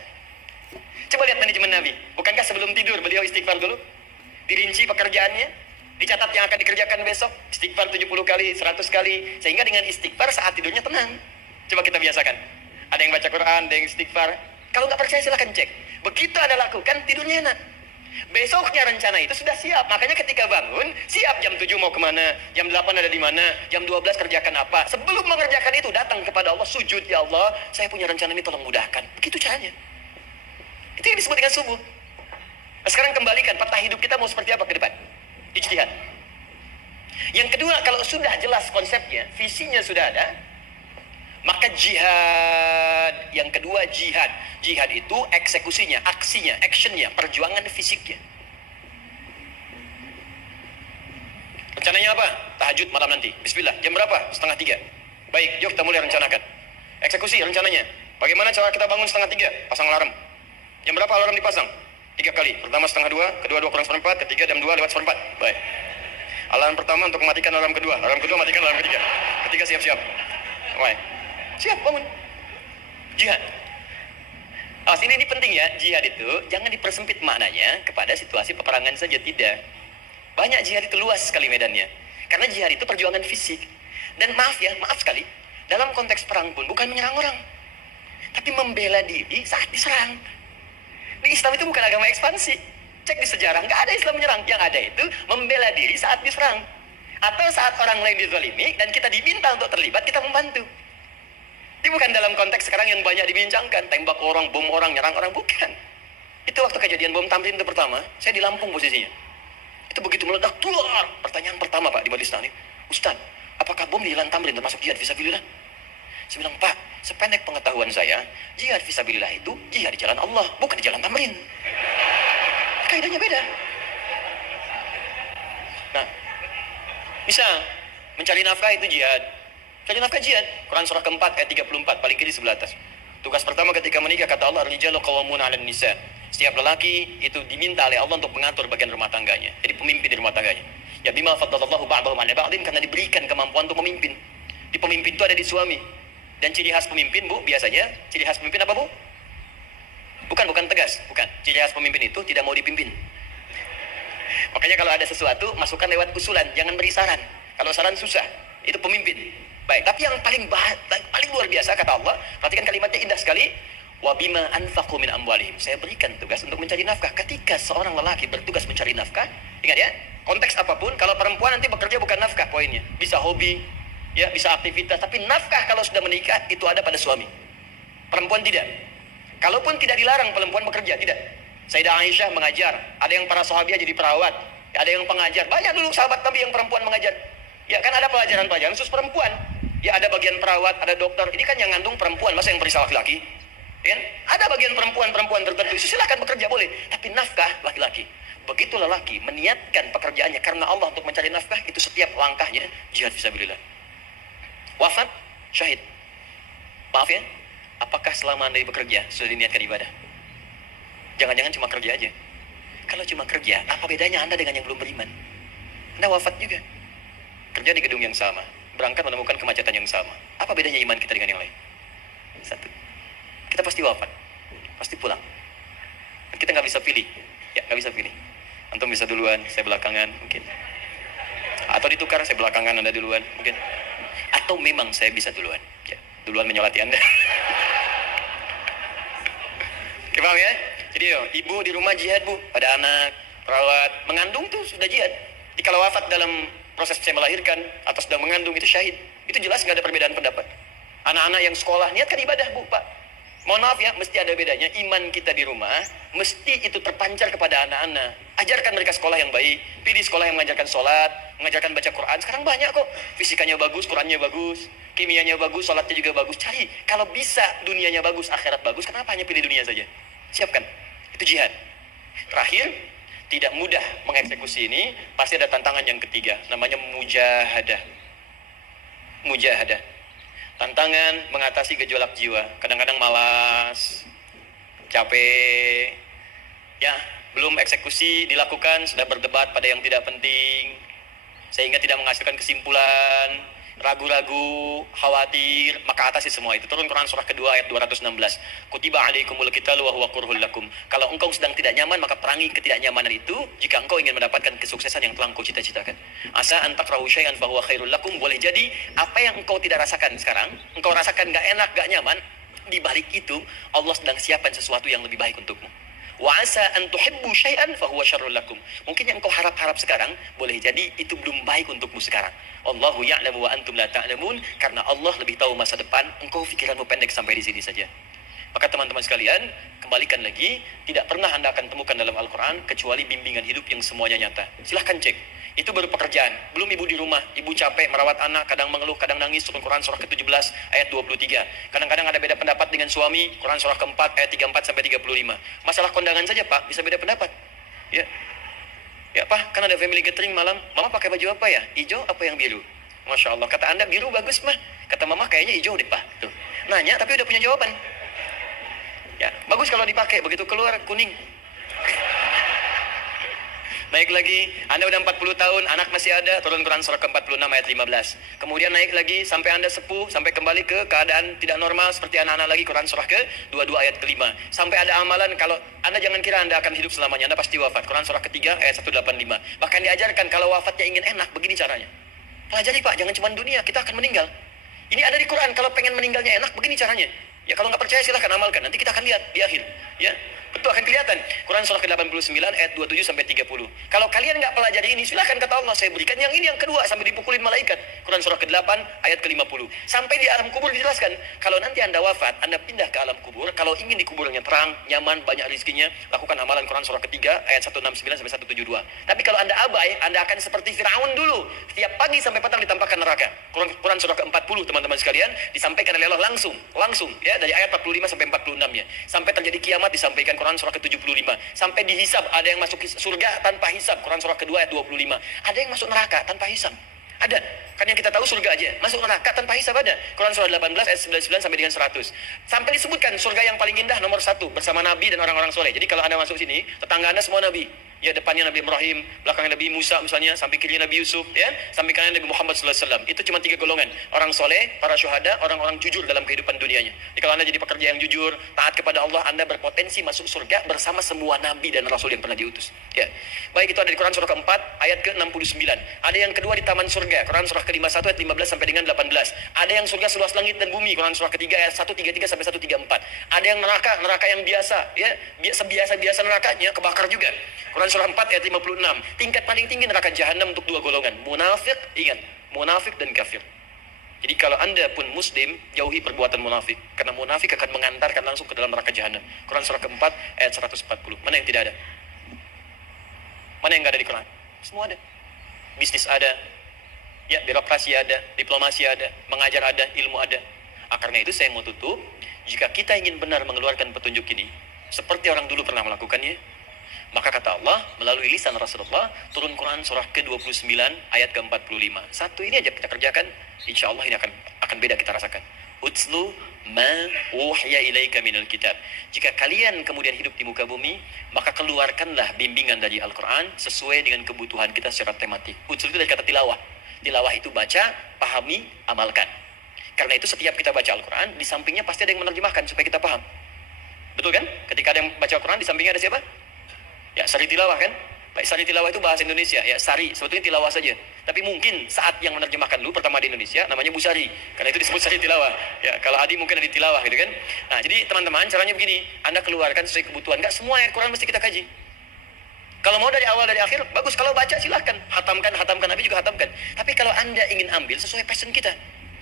Coba lihat manajemen Nabi. Bukankah sebelum tidur beliau istighfar dulu? Dirinci pekerjaannya, dicatat yang akan dikerjakan besok, istighfar 70 kali, 100 kali, sehingga dengan istighfar saat tidurnya tenang. Coba kita biasakan. Ada yang baca Quran, ada yang istighfar. Kalau nggak percaya silahkan cek. Begitu Anda lakukan, tidurnya enak. Besoknya rencana itu sudah siap. Makanya ketika bangun, siap jam 7 mau kemana, jam 8 ada di mana, jam 12 kerjakan apa. Sebelum mengerjakan itu, datang kepada Allah, sujud, ya Allah, saya punya rencana ini, tolong mudahkan. Begitu caranya. Itu yang disebut dengan subuh. Nah, sekarang kembalikan, peta hidup kita mau seperti apa ke depan? Ijtihad. Yang kedua, kalau sudah jelas konsepnya, visinya sudah ada, maka jihad. Yang kedua, jihad. Jihad itu eksekusinya, aksinya, actionnya, perjuangan fisiknya. Rencananya apa? Tahajud malam nanti. Bismillah. Jam berapa? 2:30. Baik, yuk kita mulai rencanakan. Eksekusi rencananya. Bagaimana cara kita bangun 2:30? Pasang alarm. Jam berapa alarm dipasang? 3 kali. Pertama setengah 2, kedua 2 kurang seperempat, ketiga jam 2 lewat seperempat. Baik. Alarm pertama untuk mematikan alarm kedua matikan alarm ketiga. Ketiga siap-siap. Baik. Siap, bangun. Jihad. Ini penting ya, jihad itu jangan dipersempit maknanya kepada situasi peperangan saja, tidak. Banyak jihad itu luas sekali medannya. Karena jihad itu perjuangan fisik. Dan maaf sekali, dalam konteks perang pun bukan menyerang orang, tapi membela diri saat diserang. Di Islam itu bukan agama ekspansi. Cek di sejarah, nggak ada Islam menyerang. Yang ada itu membela diri saat diserang. Atau saat orang lain dizalimi dan kita diminta untuk terlibat, kita membantu. Ini bukan dalam konteks sekarang yang banyak dibincangkan, tembak orang, bom orang, nyerang orang, bukan. Itu waktu kejadian bom Tamrin itu pertama, saya di Lampung posisinya. Itu begitu meledak, keluar. Pertanyaan pertama Pak di Majelis Taklim, Ustaz, apakah bom di jalan Tamrin termasuk jihad fisabilillah? Saya bilang, Pak, sependek pengetahuan saya, jihad fisabilillah itu jihad di jalan Allah, bukan di jalan Tamrin. Kaidahnya beda. Nah, misal mencari nafkah itu jihad. Cari nafkah jihad. Quran surah keempat ayat 34 paling kiri sebelah atas. Tugas pertama ketika menikah kata Allah, rijalu qawwamuna 'alan nisa. Setiap lelaki itu diminta oleh Allah untuk mengatur bagian rumah tangganya. Jadi pemimpin di rumah tangganya. Ya bima faddalallahu ba'dahum 'ala ba'din, karena diberikan kemampuan untuk memimpin. Di pemimpin itu ada di suami. Dan ciri khas pemimpin, Bu, biasanya ciri khas pemimpin apa, Bu? Bukan tegas, bukan. Ciri khas pemimpin itu tidak mau dipimpin. Makanya kalau ada sesuatu, masukkan lewat usulan, jangan beri saran. Kalau saran susah, itu pemimpin. Baik, tapi yang paling luar biasa kata Allah, perhatikan kalimatnya indah sekali. Wa bima anfaqu min amwalihim. Saya berikan tugas untuk mencari nafkah. Ketika seorang lelaki bertugas mencari nafkah, ingat ya, konteks apapun, kalau perempuan nanti bekerja bukan nafkah poinnya. Bisa hobi, ya, bisa aktivitas, tapi nafkah kalau sudah menikah itu ada pada suami. Perempuan tidak. Kalaupun tidak dilarang perempuan bekerja, tidak. Sayyidah Aisyah mengajar, ada yang para sahabiah jadi perawat, ada yang pengajar. Banyak dulu sahabat Nabi yang perempuan mengajar. Ya kan ada pelajaran-pelajaran khusus perempuan. Ya ada bagian perawat, ada dokter. Ini kan yang ngandung perempuan, masa yang periksa laki-laki? Ya, ada bagian perempuan tertentu. Silakan bekerja boleh, tapi nafkah laki-laki. Begitu lelaki meniatkan pekerjaannya karena Allah untuk mencari nafkah, itu setiap langkahnya jihad fisabilillah. Wafat, syahid. Maaf ya, apakah selama Anda bekerja sudah diniatkan ibadah? Jangan-jangan cuma kerja aja. Kalau cuma kerja, apa bedanya Anda dengan yang belum beriman? Anda wafat juga. Kerja di gedung yang sama, berangkat menemukan kemacetan yang sama. Apa bedanya iman kita dengan yang lain? Satu, kita pasti wafat, pasti pulang. Dan kita nggak bisa pilih, ya nggak bisa pilih. Antum bisa duluan, saya belakangan mungkin. Atau ditukar, saya belakangan, Anda duluan mungkin. Atau memang saya bisa duluan, ya, duluan menyolati Anda. Oke, paham ya? Jadi ibu di rumah jihad, Bu, pada anak, perawat, mengandung tuh sudah jihad. Jadi kalau wafat dalam proses saya melahirkan atau sedang mengandung itu syahid. Itu jelas nggak ada perbedaan pendapat. Anak-anak yang sekolah niatkan ibadah, Bu, Pak. Mohon maaf ya, mesti ada bedanya. Iman kita di rumah mesti itu terpancar kepada anak-anak. Ajarkan mereka sekolah yang baik. Pilih sekolah yang mengajarkan sholat, mengajarkan baca Quran. Sekarang banyak kok. Fisikanya bagus, Qurannya bagus, kimianya bagus, sholatnya juga bagus. Cari. Kalau bisa dunianya bagus, akhirat bagus, kenapa hanya pilih dunia saja? Siapkan. Itu jihad. Terakhir, tidak mudah mengeksekusi ini, pasti ada tantangan yang ketiga, namanya mujahadah. Mujahadah. Tantangan mengatasi gejolak jiwa. Kadang-kadang malas, capek, ya, belum eksekusi dilakukan, sudah berdebat pada yang tidak penting, sehingga tidak menghasilkan kesimpulan, ragu-ragu, khawatir, maka atasi semua itu. Turun Quran surah kedua ayat 216. Kutiba alaikumul qitalu wa huwa kurhul lakum. Kalau engkau sedang tidak nyaman, maka perangi ketidaknyamanan itu jika engkau ingin mendapatkan kesuksesan yang telah engkau cita-citakan. Asa an takrahu syai'an fa huwa khairul lakum. Boleh jadi apa yang engkau tidak rasakan sekarang, engkau rasakan gak enak, gak nyaman, di balik itu Allah sedang siapkan sesuatu yang lebih baik untukmu. Wa asa an tuhibbu syai'an fa huwa syarrul lakum. Mungkin yang engkau harap-harap sekarang boleh jadi itu belum baik untukmu sekarang. Allahu ya'lamu wa antum la ta'lamun. Karena Allah lebih tahu masa depan, engkau pikiranmu pendek sampai di sini saja. Maka teman-teman sekalian, kembalikan lagi, tidak pernah Anda akan temukan dalam Al-Quran kecuali bimbingan hidup yang semuanya nyata. Silahkan cek. Itu baru pekerjaan. Belum ibu di rumah, ibu capek merawat anak, kadang mengeluh, kadang nangis. Turun Quran surah ke-17 ayat 23. Kadang-kadang ada beda pendapat dengan suami. Quran surah ke-4 ayat 34 sampai 35. Masalah kondangan saja, Pak, bisa beda pendapat. Ya. Ya, Pak, kan ada family gathering malam. Mama pakai baju apa ya? Hijau apa yang biru? Masya Allah, kata Anda biru bagus, mah. Kata Mama kayaknya hijau deh, Pak. Tuh. Nanya tapi udah punya jawaban. Ya, bagus kalau dipakai, begitu keluar kuning. Naik lagi, Anda udah 40 tahun, anak masih ada, turun Quran surah ke-46 ayat 15. Kemudian naik lagi sampai Anda sepuh, sampai kembali ke keadaan tidak normal seperti anak-anak lagi, Quran surah ke-22 ayat ke-5. Sampai ada amalan, kalau Anda jangan kira Anda akan hidup selamanya, Anda pasti wafat. Quran surah ke-3 ayat 185. Bahkan diajarkan kalau wafatnya ingin enak, begini caranya. Pelajari Pak, jangan cuma dunia, kita akan meninggal. Ini ada di Quran, kalau pengen meninggalnya enak, begini caranya. Ya kalau nggak percaya silahkan amalkan, nanti kita akan lihat di akhir. Ya, betul akan kelihatan. Quran surah ke-89 ayat 27 sampai 30. Kalau kalian nggak pelajari ini, silahkan kata Allah, saya berikan yang ini yang kedua sampai dipukulin malaikat. Quran surah ke-8 ayat ke-50. Sampai di alam kubur dijelaskan, kalau nanti Anda wafat, Anda pindah ke alam kubur, kalau ingin di kuburnya terang, nyaman, banyak rezekinya, lakukan amalan Quran surah ke-3 ayat 169 sampai 172. Tapi kalau Anda abai, Anda akan seperti Firaun dulu. Setiap pagi sampai petang ditampakkan neraka. Quran surah ke-40 teman-teman sekalian disampaikan oleh Allah langsung ya, dari ayat 45 sampai 46-nya. Sampai terjadi kiamat disampaikan Quran surah ke-75. Sampai dihisab, ada yang masuk surga tanpa hisab, Quran surah ke-2 ayat 25. Ada yang masuk neraka tanpa hisab. Ada. Kan yang kita tahu surga aja. Masuk neraka tanpa hisab ada. Quran surah 18 ayat 99 sampai dengan 100. Sampai disebutkan surga yang paling indah nomor 1 bersama Nabi dan orang-orang soleh. Jadi kalau Anda masuk sini, tetangga Anda semua Nabi. Ya, depannya Nabi Ibrahim, belakangnya Nabi Musa misalnya, samping kiri Nabi Yusuf, ya, samping kanan Nabi Muhammad SAW. Itu cuma 3 golongan. Orang soleh, para syuhada, orang-orang jujur dalam kehidupan dunianya. Jadi kalau Anda jadi pekerja yang jujur, taat kepada Allah, Anda berpotensi masuk surga bersama semua Nabi dan Rasul yang pernah diutus. Ya. Baik, itu ada di Quran surah ke-4 ayat ke-69. Ada yang kedua di Taman Surga, Quran surah ke-51 ayat 15 sampai dengan 18. Ada yang surga seluas langit dan bumi, Quran surah ke-3 ayat 133 sampai 134. Ada yang neraka yang biasa, ya, sebiasa-biasa nerakanya kebakar juga. Quran surah 4 ayat 56. Tingkat paling tinggi neraka jahanam untuk 2 golongan. Munafik, ingat, munafik dan kafir. Jadi kalau Anda pun muslim, jauhi perbuatan munafik. Karena munafik akan mengantarkan langsung ke dalam neraka jahanam. Quran surah ke-4 ayat 140. Mana yang tidak ada? Mana yang nggak ada di Quran? Semua ada. Bisnis ada, ya, birokrasi ada, diplomasi ada, mengajar ada, ilmu ada. Karena itu saya mau tutup, jika kita ingin benar mengeluarkan petunjuk ini, seperti orang dulu pernah melakukannya, maka kata Allah melalui lisan Rasulullah, turun Quran surah ke-29 ayat ke-45. Satu ini aja kita kerjakan, insya Allah ini akan beda kita rasakan. Utslu ma wuhya ilaika minal kitab. Jika kalian kemudian hidup di muka bumi, maka keluarkanlah bimbingan dari Al-Quran sesuai dengan kebutuhan kita secara tematik. Utslu itu dari kata tilawah. Tilawah itu baca, pahami, amalkan. Karena itu setiap kita baca Al-Quran, di sampingnya pasti ada yang menerjemahkan supaya kita paham. Betul kan? Ketika ada yang baca Al-Quran, di sampingnya ada siapa? Ya, sari tilawah kan? Baik, sari tilawah itu bahasa Indonesia. Ya, sari, sebetulnya tilawah saja. Tapi mungkin saat yang menerjemahkan dulu pertama di Indonesia, namanya Bu Sari. Karena itu disebut sari tilawah. Ya, kalau Adi mungkin ada di tilawah gitu kan. Nah, jadi teman-teman, caranya begini. Anda keluarkan sesuai kebutuhan. Nggak semua ayat Quran mesti kita kaji. Kalau mau dari awal, dari akhir, bagus. Kalau baca silahkan. Hatamkan, Nabi juga hatamkan. Tapi kalau Anda ingin ambil sesuai passion kita.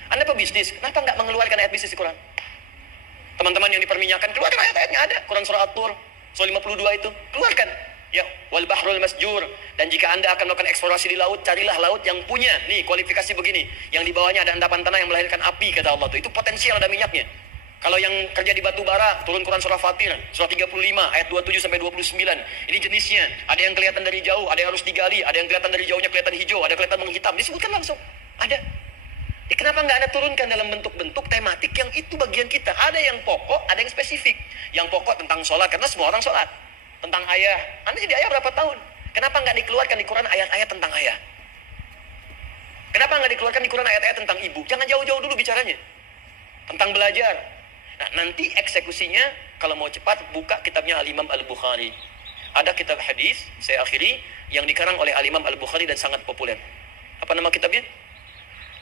Anda pebisnis, kenapa nggak mengeluarkan ayat bisnis di Quran? Teman-teman yang diperminyakan, keluarkan ayat-ayatnya ada. Quran surah At-Tur. Surah 52 itu, keluarkan. Ya, wal bahrul masjur. Dan jika Anda akan melakukan eksplorasi di laut, carilah laut yang punya nih kualifikasi begini. Yang di bawahnya ada endapan tanah yang melahirkan api, kata Allah tuh. Itu potensial ada minyaknya. Kalau yang kerja di batu bara, turun Quran surah Fatir, surah 35 ayat 27 sampai 29. Ini jenisnya. Ada yang kelihatan dari jauh, ada yang harus digali, ada yang kelihatan dari jauhnya kelihatan hijau, ada kelihatan menghitam. Disebutkan langsung. Ada. Kenapa nggak Anda turunkan dalam bentuk-bentuk tematik yang itu bagian kita? Ada yang pokok, ada yang spesifik. Yang pokok tentang sholat, karena semua orang sholat. Tentang ayah. Anda jadi ayah berapa tahun? Kenapa nggak dikeluarkan di Quran ayat-ayat tentang ayah? Kenapa nggak dikeluarkan di Quran ayat-ayat tentang ibu? Jangan jauh-jauh dulu bicaranya. Tentang belajar. Nah, nanti eksekusinya, kalau mau cepat, buka kitabnya Al-Imam Al-Bukhari. Ada kitab hadis, saya akhiri, yang dikarang oleh Al-Imam Al-Bukhari dan sangat populer. Apa nama kitabnya?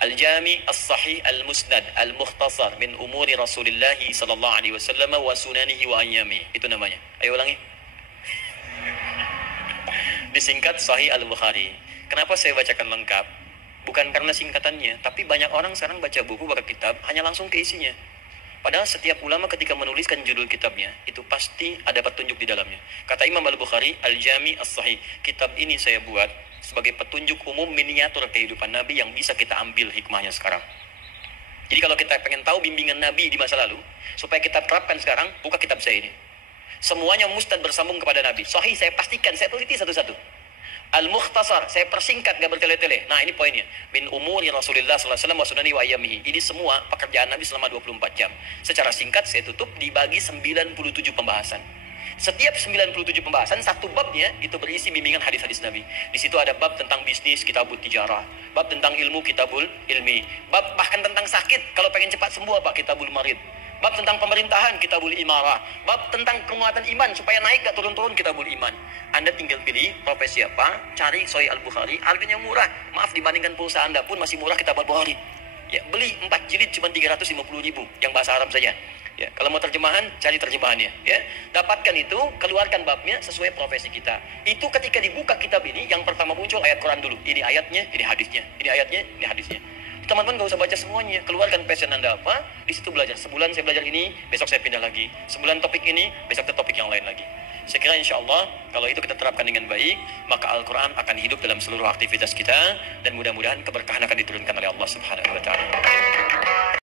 Al-Jami As-Sahih Al-Musnad Al-Mukhtasar min umuri Rasulullah sallallahu alaihi wasallam wa sunanihi wa ayyami. Itu namanya. Ayo ulangi. Disingkat Sahih Al-Bukhari. Kenapa saya bacakan lengkap? Bukan karena singkatannya, tapi banyak orang sekarang baca buku, baca kitab hanya langsung ke isinya. Padahal setiap ulama ketika menuliskan judul kitabnya, itu pasti ada petunjuk di dalamnya. Kata Imam Al-Bukhari, Al-Jami As-Sahih. Kitab ini saya buat sebagai petunjuk umum miniatur kehidupan Nabi yang bisa kita ambil hikmahnya sekarang. Jadi kalau kita pengen tahu bimbingan Nabi di masa lalu, supaya kita terapkan sekarang, buka kitab saya ini. Semuanya mustad bersambung kepada Nabi. Sahih saya pastikan, saya teliti satu-satu. Al-Mukhtasar, saya persingkat, gak bertele-tele. Nah, ini poinnya. Min umuri Rasulullah SAW wa sunani wa ayyamihi. Ini semua pekerjaan Nabi selama 24 jam. Secara singkat, saya tutup, dibagi 97 pembahasan. Setiap 97 pembahasan, satu babnya itu berisi bimbingan hadis-hadis Nabi. Di situ ada bab tentang bisnis, kitabul tijarah. Bab tentang ilmu, kitabul ilmi. Bab bahkan tentang sakit, kalau pengen cepat sembuh apa? Kitabul marid. Bab tentang pemerintahan, kitabul imarah. Bab tentang penguatan iman, supaya naik gak turun-turun, kitabul iman. Anda tinggal pilih profesi apa, cari Sahih Al-Bukhari, harganya murah. Maaf, dibandingkan pulsa Anda pun masih murah kitab Al-Bukhari. Ya, beli 4 jilid cuma 350.000 yang bahasa Arab saja. Ya, kalau mau terjemahan, cari terjemahannya. Ya, dapatkan itu, keluarkan babnya sesuai profesi kita. Itu ketika dibuka kitab ini, yang pertama muncul ayat Quran dulu. Ini ayatnya, ini hadisnya. Ini ayatnya, ini hadisnya. Teman-teman gak usah baca semuanya. Keluarkan passion Anda apa, di situ belajar. Sebulan saya belajar ini, besok saya pindah lagi. Sebulan topik ini, besok ke topik yang lain lagi. Saya kira insya Allah, kalau itu kita terapkan dengan baik, maka Al-Quran akan hidup dalam seluruh aktivitas kita, dan mudah-mudahan keberkahan akan diturunkan oleh Allah Subhanahu wa Ta'ala.